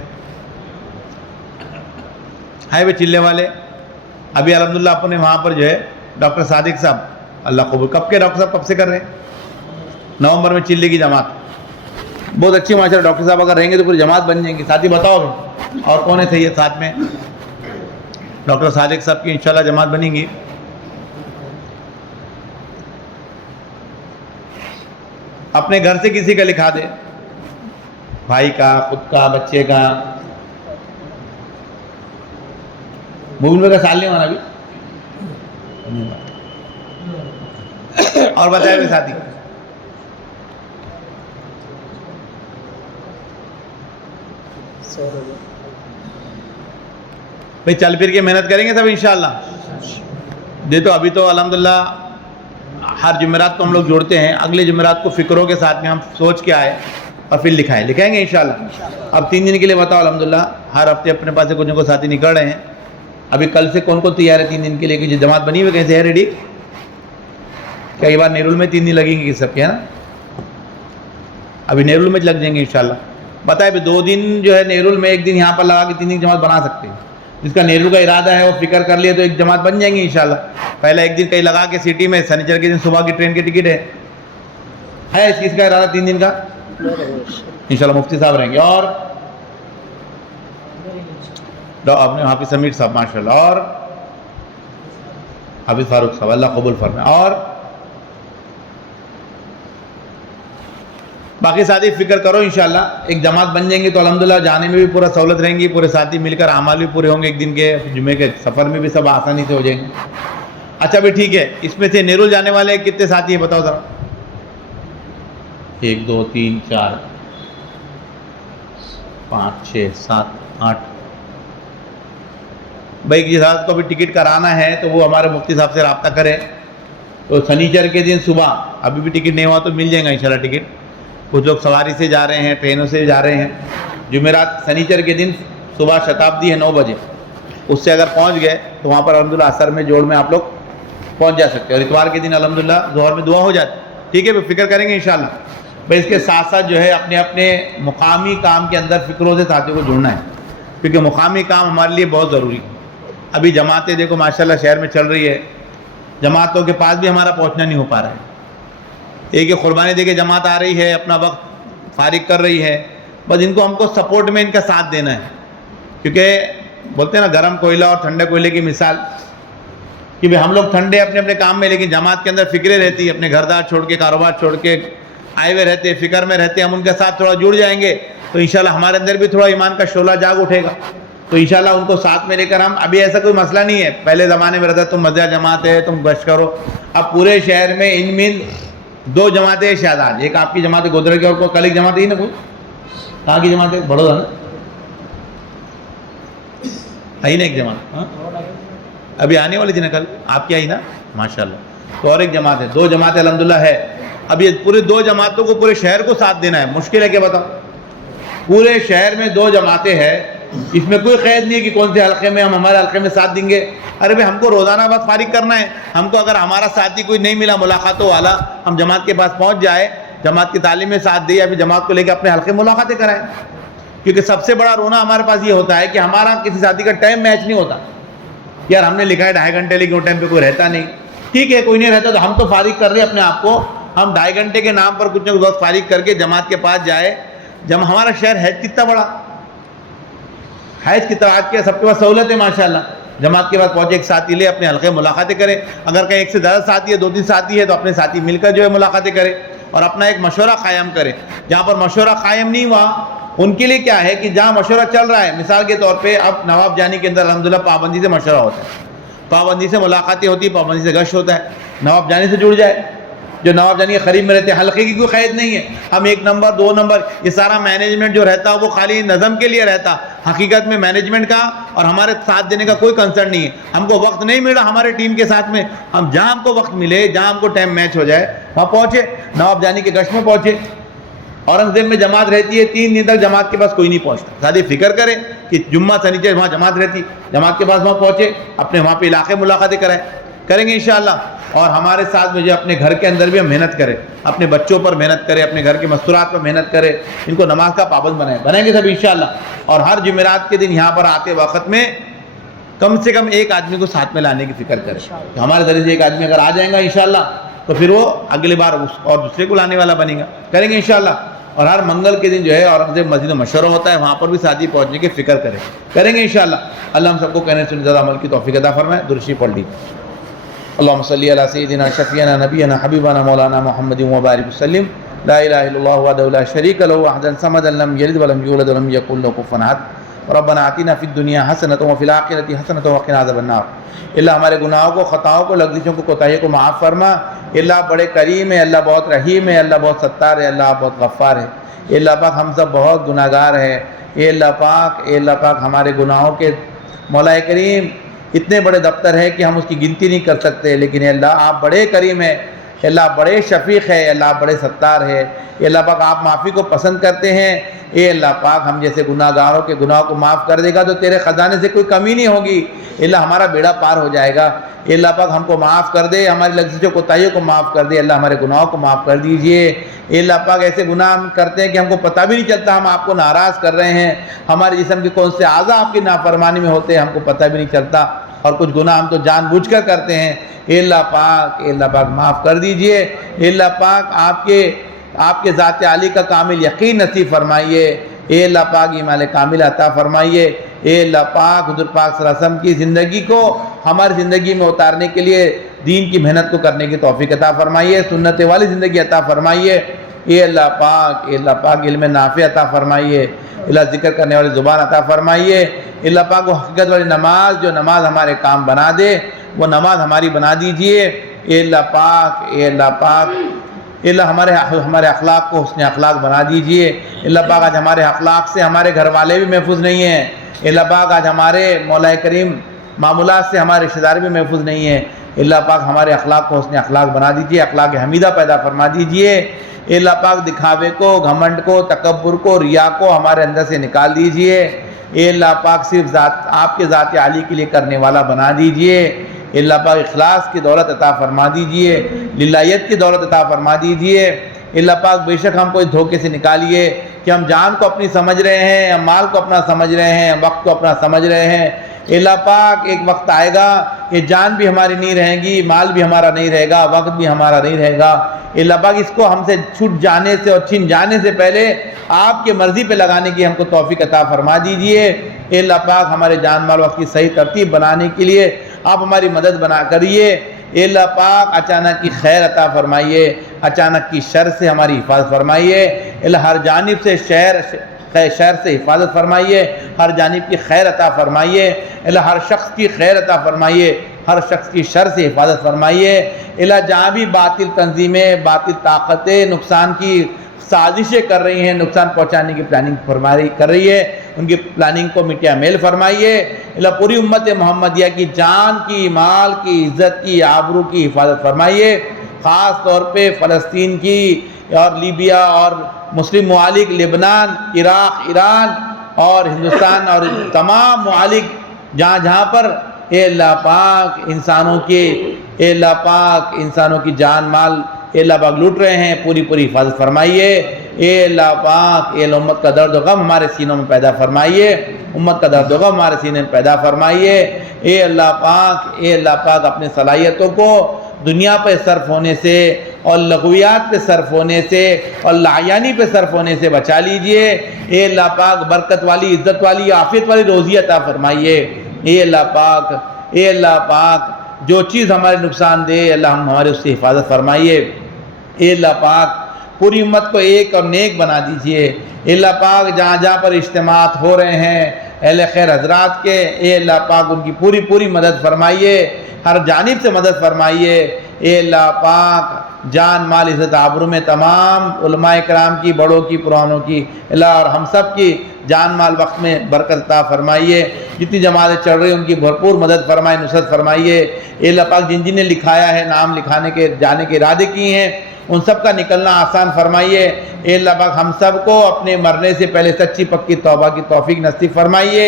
ہے بھائی چلے والے. ابھی الحمدللہ اپنے وہاں پر جو ہے ڈاکٹر صادق صاحب اللہ قبول کب کے ڈاکٹر صاحب کب سے کر رہے ہیں؟ نومبر میں چلے کی جماعت بہت اچھی ماشاءاللہ. ڈاکٹر صاحب اگر رہیں گے تو پوری جماعت بن جائیں گی. ساتھی بتاؤ بھائی اور کون ہے یہ ساتھ میں؟ ڈاکٹر صادق صاحب کی انشاءاللہ جماعت بنیں گی. اپنے گھر سے کسی کا لکھا دے بھائی کا خود کا بچے کا. مومن بھائی کا سال نہیں ہونا ابھی. اور بتائے میرے ساتھی بھائی چل پھر کے محنت کریں گے سب انشاءاللہ. دے تو ابھی تو الحمدللہ ہر جمعرات کو ہم لوگ جوڑتے ہیں. اگلے جمعرات کو فکروں کے ساتھ میں ہم سوچ کے آئے اور پھر لکھائیں گے انشاءاللہ. اب 3 دن کے لیے بتاؤ الحمدللہ ہر ہفتے اپنے پاس سے کچھ نہ کچھ ساتھی نکل رہے ہیں. ابھی کل سے کون کون تیار ہے 3 دن کے لیے؟ کہ جو جماعت بنی ہوئی کیسے ہے ریڈی؟ کئی بار نیرول میں 3 دن لگیں گے سب کے ہے نا. ابھی نیرول میں لگ جائیں گے انشاءاللہ. بتائے بھی 2 دن جو ہے نیرول میں 1 دن یہاں پر لگا کے 3 دن جماعت بنا سکتے ہیں. جس کا نیرول کا ارادہ ہے وہ فکر کر لیا تو ایک جماعت بن جائیں گے انشاءاللہ. پہلا 1 دن کہیں لگا کے سٹی میں سنیچر کے دن صبح کی ٹرین کی ٹکٹ ہے اس چیز کا ارادہ 3 دن کا انشاءاللہ. مفتی صاحب رہیں گے اور اپنے حافظ سمیر صاحب ماشاءاللہ اور حافظ فاروق صاحب اللہ قبول فرمائے. اور باقی ساتھی فکر کرو انشاءاللہ ایک جماعت بن جائیں گے تو الحمدللہ جانے میں بھی پورا سہولت رہیں گی. پورے ساتھی مل کر اعمال بھی پورے ہوں گے. 1 دن کے جمعے کے سفر میں بھی سب آسانی سے ہو جائیں گے. اچھا بھی ٹھیک ہے. اس میں سے نیرول جانے والے کتنے ساتھی ہیں بتاؤ ذرا؟ 1 2 3 4 5 6 7 8 بھائی جس رات کو بھی ٹکٹ کرانا ہے تو وہ ہمارے مفتی صاحب سے رابطہ کریں. تو سنیچر کے دن صبح ابھی بھی ٹکٹ نہیں ہوا تو مل جائے گا انشاءاللہ ٹکٹ. کچھ لوگ سواری سے جا رہے ہیں ٹرینوں سے جا رہے ہیں. جمعرات سنیچر کے دن صبح شتابدی ہے 9 بجے. اس سے اگر پہنچ گئے تو وہاں پر الحمدللہ عصر میں جوڑ میں آپ لوگ پہنچ جا سکتے ہیں. اور اتوار کے دن الحمدللہ ظہر میں دعا ہو جاتی. ٹھیک ہے فکر کریں گے انشاءاللہ. بھائی اس کے ساتھ ساتھ جو ہے اپنے اپنے مقامی کام کے اندر فکروں سے ساتھیوں کو جڑنا ہے کیونکہ مقامی کام ہمارے لیے بہت ضروری ہے. ابھی جماعتیں دیکھو ماشاءاللہ شہر میں چل رہی ہے. جماعتوں کے پاس بھی ہمارا پہنچنا نہیں ہو پا رہا ہے. ایک یہ قربانی دے کے جماعت آ رہی ہے اپنا وقت فارغ کر رہی ہے. بس ان کو ہم کو سپورٹ میں ان کا ساتھ دینا ہے. کیونکہ بولتے ہیں نا گرم کوئلہ اور ٹھنڈے کوئلے کی مثال کہ بھائی ہم لوگ ٹھنڈے اپنے اپنے کام میں لیکن جماعت کے اندر فکریں رہتی ہے. اپنے گھر دار چھوڑ کے کاروبار چھوڑ کے آئے ہوئے رہتے فکر میں رہتے. ہم ان کے ساتھ تھوڑا جڑ جائیں گے تو انشاءاللہ ہمارے اندر بھی تھوڑا ایمان کا شعلہ جاگ اٹھے گا. تو انشاءاللہ ان کو ساتھ میں لے کر ہم, ابھی ایسا کوئی مسئلہ نہیں ہے. پہلے زمانے میں رہتا تم مدیہ جماعت ہے, تم گشت کرو. اب پورے شہر میں ان من 2 جماعتیں شہداد, ایک آپ کی جماعت گودرے کی, اور کوئی کل ایک جماعت ہی نا, کوئی کہاں کی جماعت ہے, بڑودہ نا ہے نا ایک جماعت, ہاں ابھی آنے والی تھی نا کل, آپ کی آئی نا ماشاءاللہ. تو اور ایک جماعت ہے, 2 جماعتیں الحمدللہ ہے. اب یہ پورے 2 جماعتوں کو پورے شہر کو ساتھ دینا ہے, مشکل ہے کہ بتاؤ. پورے شہر میں 2 جماعتیں ہیں, اس میں کوئی قید نہیں ہے کہ کون سے حلقے میں ہم ہمارے حلقے میں ساتھ دیں گے. ارے بھائی ہم کو روزانہ بس فارغ کرنا ہے. ہم کو اگر ہمارا ساتھی کوئی نہیں ملا ملاقاتوں والا, ہم جماعت کے پاس پہنچ جائے, جماعت کی تعلیم میں ساتھ دے, یا پھر جماعت کو لے کے اپنے حلقے ملاقاتیں کرائیں. کیونکہ سب سے بڑا رونا ہمارے پاس یہ ہوتا ہے کہ ہمارا کسی ساتھی کا ٹائم میچ نہیں ہوتا. یار ہم نے لکھا ہے 2.5 گھنٹے, لیکن وہ ٹائم پہ کوئی رہتا نہیں. ٹھیک ہے کوئی نہیں رہتا تو ہم تو فارغ کر رہے ہیں اپنے آپ کو, ہم 2.5 گھنٹے کے نام پر کچھ نہ کچھ وقت فارغ کر کے جماعت کے پاس جائے. جب ہمارا شہر ہے کتنا بڑا, حیض کی طرح کے سب کے پاس سہولت ہے ماشاءاللہ. جماعت کے بعد پہنچے, ایک ساتھی لے, اپنے حلقے ملاقاتیں کرے. اگر کہیں ایک سے زیادہ ساتھی ہے, 2-3 ساتھی ہے, تو اپنے ساتھی مل کر جو ہے ملاقاتیں کرے, اور اپنا ایک مشورہ قائم کرے. جہاں پر مشورہ قائم نہیں ہوا, ان کے لیے کیا ہے کہ جہاں مشورہ چل رہا ہے, مثال کے طور پہ اب نواب جانی کے اندر الحمدللہ پابندی سے مشورہ ہوتا ہے, پابندی سے ملاقاتیں ہوتی ہے, پابندی سے گشت ہوتا ہے. نواب جانی سے جڑ جائے, جو نواب جانی کے قریب میں رہتے ہیں, حلقے کی کوئی قید نہیں ہے. ہم 1 نمبر 2 نمبر یہ سارا مینجمنٹ جو رہتا ہے وہ خالی نظم کے لیے رہتا. حقیقت میں مینجمنٹ کا اور ہمارے ساتھ دینے کا کوئی کنسرن نہیں ہے. ہم کو وقت نہیں ملا ہمارے ٹیم کے ساتھ میں, ہم جہاں ہم کو وقت ملے, جہاں ہم کو ٹائم میچ ہو جائے وہاں پہنچے. نواب جانی کے گشت میں پہنچے. اورنگزیب میں جماعت رہتی ہے, 3 دن تک جماعت کے پاس کوئی نہیں پہنچتا. سادی فکر کرے کہ جمعہ سنیچر وہاں جماعت رہتی, جماعت کے پاس وہاں پہنچے, اپنے وہاں پہ علاقے ملاقاتیں کریں گے انشاءاللہ. اور ہمارے ساتھ میں جو اپنے گھر کے اندر بھی ہم محنت کریں, اپنے بچوں پر محنت کریں, اپنے گھر کے مستورات پر محنت کریں, ان کو نماز کا پابند بنائیں گے سب انشاءاللہ. اور ہر جمعرات کے دن یہاں پر آتے وقت میں کم سے کم ایک آدمی کو ساتھ میں لانے کی فکر کریں. ہمارے ذریعے سے ایک آدمی اگر آ جائیں گا انشاءاللہ, تو پھر وہ اگلی بار اور دوسرے کو لانے والا بنے گا. کریں گے انشاءاللہ. اور ہر منگل کے دن جو ہے اورنگزیب مسجد میں مشورہ ہوتا ہے, وہاں پر بھی ساتھی پہنچنے کی فکر کریں گے انشاءاللہ. اللہ ہم سب کو کہنے سے زیادہ عمل کی توفیق عطا فرمائے. درود شریف پڑھ لیجیے. اللهم صل على سيدنا شفيعنا نبينا حبيبنا مولانا محمد وبارك وسلم. لا اله الا الله وحده لا شريك له وحده صمدا لم يلد ولم يولد ولم يكن له كفوا احد. ربنا آتنا في الدنيا حسنة وفي الآخرة حسنة وقنا عذاب النار. اللہ ہمارے گناہوں کو, خطاؤں کو, لغزشوں کو, کوتاہیوں کو معاف فرما. اللہ بڑے کریم ہے, اللہ بہت رحیم ہے, اللہ بہت ستار ہے, اللہ بہت غفار ہے. اے اللہ پاک ہم سب بہت گناہگار ہیں. اے اللہ پاک ہمارے گناہوں کے مولا کریم اتنے بڑے دفتر ہے کہ ہم اس کی گنتی نہیں کر سکتے. لیکن اے اللہ آپ بڑے کریم ہیں, اے اللہ بڑے شفیق ہے, اے اللہ آپ بڑے ستار ہے. اے اللہ پاک آپ معافی کو پسند کرتے ہیں. اے اللہ پاک ہم جیسے گناہ گاروں کے گناہوں کو معاف کر دے گا تو تیرے خزانے سے کوئی کمی نہیں ہوگی. اے اللہ ہمارا بیڑا پار ہو جائے گا. اے اللہ پاک ہم کو معاف کر دے, ہماری لغزشوں کوتاہیوں کو معاف کر دے. اللہ ہمارے گناہوں کو معاف کر دیجئے. اے اللہ پاک ایسے گناہ ہم کرتے ہیں کہ ہم کو پتہ بھی نہیں چلتا ہم آپ کو ناراض کر رہے ہیں. ہمارے جسم کے کون سے اعضاء آپ کی نافرمانی میں ہوتے ہیں ہم کو پتہ بھی نہیں چلتا, اور کچھ گناہ ہم تو جان بوجھ کر کرتے ہیں. اے اللہ پاک معاف کر دیجئے. اے اللہ پاک آپ کے ذات عالی کا کامل یقین نصیب فرمائیے. اے اللہ پاک ایمان کامل عطا فرمائیے. اے اللہ پاک حضور پاک صلی اللہ علیہ وسلم کی زندگی کو ہماری زندگی میں اتارنے کے لیے دین کی محنت کو کرنے کی توفیق عطا فرمائیے. سنت والی زندگی عطا فرمائیے. اے اللہ پاک علم نافع عطا فرمائیے. اللہ ذکر کرنے والی زبان عطا فرمائیے. اللہ پاک وہ حقیقت والی نماز, جو نماز ہمارے کام بنا دے, وہ نماز ہماری بنا دیجئے. اے اللہ پاک اللہ ہمارے اخلاق کو حسن اخلاق بنا دیجئے. اللہ پاک آج ہمارے اخلاق سے ہمارے گھر والے بھی محفوظ نہیں ہیں. اللہ پاک آج ہمارے مولا کریم معمولات سے ہمارے رشتہ دار بھی محفوظ نہیں ہیں. اللہ پاک ہمارے اخلاق کو حسن اخلاق بنا دیجئے, اخلاق حمیدہ پیدا فرما دیجئے. اللہ پاک دکھاوے کو, گھمنڈ کو, تکبر کو, ریا کو ہمارے اندر سے نکال دیجئے. اے اللہ پاک صرف آپ کے ذات عالی کے لیے کرنے والا بنا دیجئے. اللہ پاک اخلاص کی دولت عطا فرما دیجئے, للہیت کی دولت عطا فرما دیجئے. اللہ پاک بے شک ہم کو اس دھوکے سے نکالیے کہ ہم جان کو اپنی سمجھ رہے ہیں, ہم مال کو اپنا سمجھ رہے ہیں, وقت کو اپنا سمجھ رہے ہیں. اللہ پاک ایک وقت آئے گا کہ جان بھی ہماری نہیں رہے گی, مال بھی ہمارا نہیں رہے گا, وقت بھی ہمارا نہیں رہے گا. اللہ پاک اس کو ہم سے چھوٹ جانے سے اور چھن جانے سے پہلے آپ کی مرضی پہ لگانے کی ہم کو توفیق عطا فرما دیجئے. اللہ پاک ہمارے جان مال وقت کی صحیح ترتیب بنانے کے لیے آپ ہماری مدد بنا کریے. اللہ پاک اچانک کی خیر عطا فرمائیے, اچانک کی شر سے ہماری حفاظت فرمائیے. اللہ ہر جانب سے شر سے حفاظت فرمائیے، ہر جانب کی خیر عطا فرمائیے اللہ، ہر شخص کی خیر عطا فرمائیے، ہر شخص کی شر سے حفاظت فرمائیے اللہ۔ جہاں بھی باطل تنظیمیں، باطل طاقتیں نقصان کی سازشیں کر رہی ہیں، نقصان پہنچانے کی پلاننگ کر رہی ہے، ان کی پلاننگ کو مٹیا میل فرمائیے اللہ۔ پوری امت محمدیہ کی جان کی، مال کی، عزت کی، آبرو کی حفاظت فرمائیے، خاص طور پہ فلسطین کی اور لیبیا اور مسلم ممالک لبنان، عراق، ایران اور ہندوستان اور تمام ممالک جہاں جہاں پر اے اللہ پاک انسانوں کی جان مال اے اللہ پاک لوٹ رہے ہیں، پوری حفاظت فرمائیے اے اللہ پاک۔ اے اللہ امت کا درد و غم ہمارے سینوں میں پیدا فرمائیے، امت کا درد و غم ہمارے سینے میں پیدا فرمائیے اے اللہ پاک۔ اپنے صلاحیتوں کو دنیا پہ صرف ہونے سے اور لغویات پہ صرف ہونے سے اور لعیانی پہ صرف ہونے سے بچا لیجئے اے اللہ پاک۔ برکت والی، عزت والی، عافیت والی روزی عطا فرمائیے اے اللہ پاک۔ جو چیز ہمارے نقصان دے اللہ ہمارے اس سے حفاظت فرمائیے اے اللہ پاک۔ پوری امت کو ایک اور نیک بنا دیجئے اے اللہ پاک۔ جہاں جہاں پر اجتماعات ہو رہے ہیں اہل خیر حضرات کے اے اللہ پاک، ان کی پوری مدد فرمائیے، ہر جانب سے مدد فرمائیے اے اللہ پاک۔ جان مال عزت آبرو میں تمام علماء کرام کی، بڑوں کی، پرانوں کی اللہ اور ہم سب کی جان مال وقت میں برکت عطا فرمائیے۔ جتنی جماعتیں چڑھ رہی ہیں ان کی بھرپور مدد فرمائے، نصرت فرمائیے اے اللہ پاک۔ جن نے لکھایا ہے، نام لکھانے کے جانے کے ارادے کیے ہیں، ان سب کا نکلنا آسان فرمائیے اے اللہ پاک۔ ہم سب کو اپنے مرنے سے پہلے سچی پکی توبہ کی توفیق نصیب فرمائیے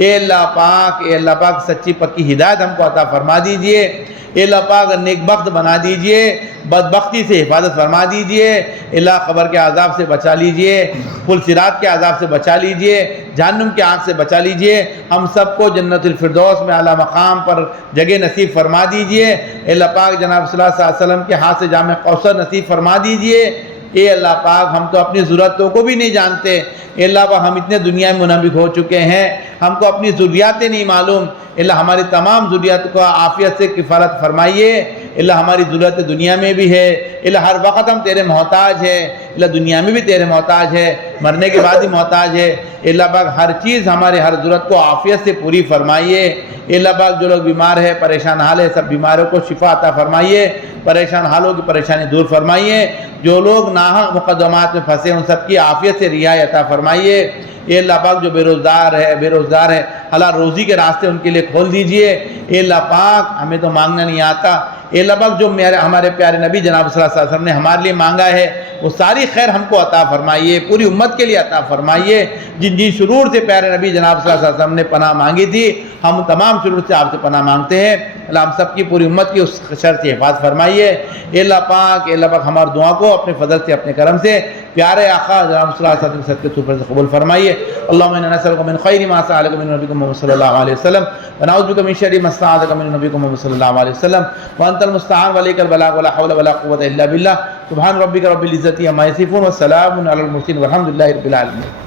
اے اللہ پاک۔ سچی پکی ہدایت ہم کو عطا فرما دیجئے اے اللہ پاک۔ نیک بخت بنا دیجئے، بدبختی سے حفاظت فرما دیجئے اللہ۔ قبر کے عذاب سے بچا لیجئے، پل صراط کے عذاب سے بچا لیجئے، جہنم کی آگ سے بچا لیجئے۔ ہم سب کو جنت الفردوس میں اعلیٰ مقام پر جگہ نصیب فرما دیجئے اے اللہ پاک۔ جناب صلی اللہ علیہ وسلم کے ہاتھ سے جام کوثر نصیب فرما دیجئے اے اللہ پاک۔ ہم تو اپنی ضرورتوں کو بھی نہیں جانتے اے اللہ پاک، ہم اتنے دنیا میں منہمک ہو چکے ہیں، ہم کو اپنی ضروریاتیں نہیں معلوم اللہ۔ ہماری تمام ضروریات کو عافیت سے کفالت فرمائیے اللہ۔ ہماری ضرورت دنیا میں بھی ہے اللہ، ہر وقت ہم تیرے محتاج ہے اللہ، دنیا میں بھی تیرے محتاج ہے، مرنے کے بعد بھی محتاج ہے اللہ پاک۔ ہر چیز ہمارے ہر ضرورت کو عافیت سے پوری فرمائیے اللہ پاک۔ جو لوگ بیمار ہے، پریشان حال ہے، سب بیماروں کو شفا عطا فرمائیے، پریشان حالوں کی پریشانی دور فرمائیے۔ جو لوگ ناحق مقدمات میں پھنسے ان سب کی عافیت سے رہائی عطا فرمائیے اے اللہ پاک۔ جو بے روزگار ہے حلال روزی کے راستے ان کے لیے کھول دیجئے اے اللہ پاک۔ ہمیں تو مانگنا نہیں آتا اے اللہ پاک، جو ہمارے پیارے نبی جناب صلی اللہ علیہ وسلم نے ہمارے لیے مانگا ہے وہ ساری خیر ہم کو عطا فرمائیے، پوری امت کے لیے عطا فرمائیے۔ جن شرور سے پیارے نبی جناب صلی اللہ علیہ وسلم نے پناہ مانگی تھی، ہم تمام شرور سے آپ سے پناہ مانگتے ہیں اللہ۔ ہم سب کی، پوری امت کی اس شر سے حفاظت فرمائیے اے اللہ پاک۔ اے اللہ پاک ہماری دعا کو اپنے فضل سے، اپنے کرم سے پیارے آقا جناب صلی اللہ علیہ وسلم کے صدقے سے قبول فرمائیے۔ اللہم انا نسألک من خیر ما سألک من نبیک محمد صلی اللہ علیہ وسلم ونعوذ بک من شر ما استعاذک من نبیک محمد صلی اللہ علیہ وسلم وانت المستعان وعلیک البلاغ ولا حول ولا قوة الا باللہ۔ سبحان ربک رب العزة عما یصفون وسلام علی المرسلین والحمد للہ رب العالمین۔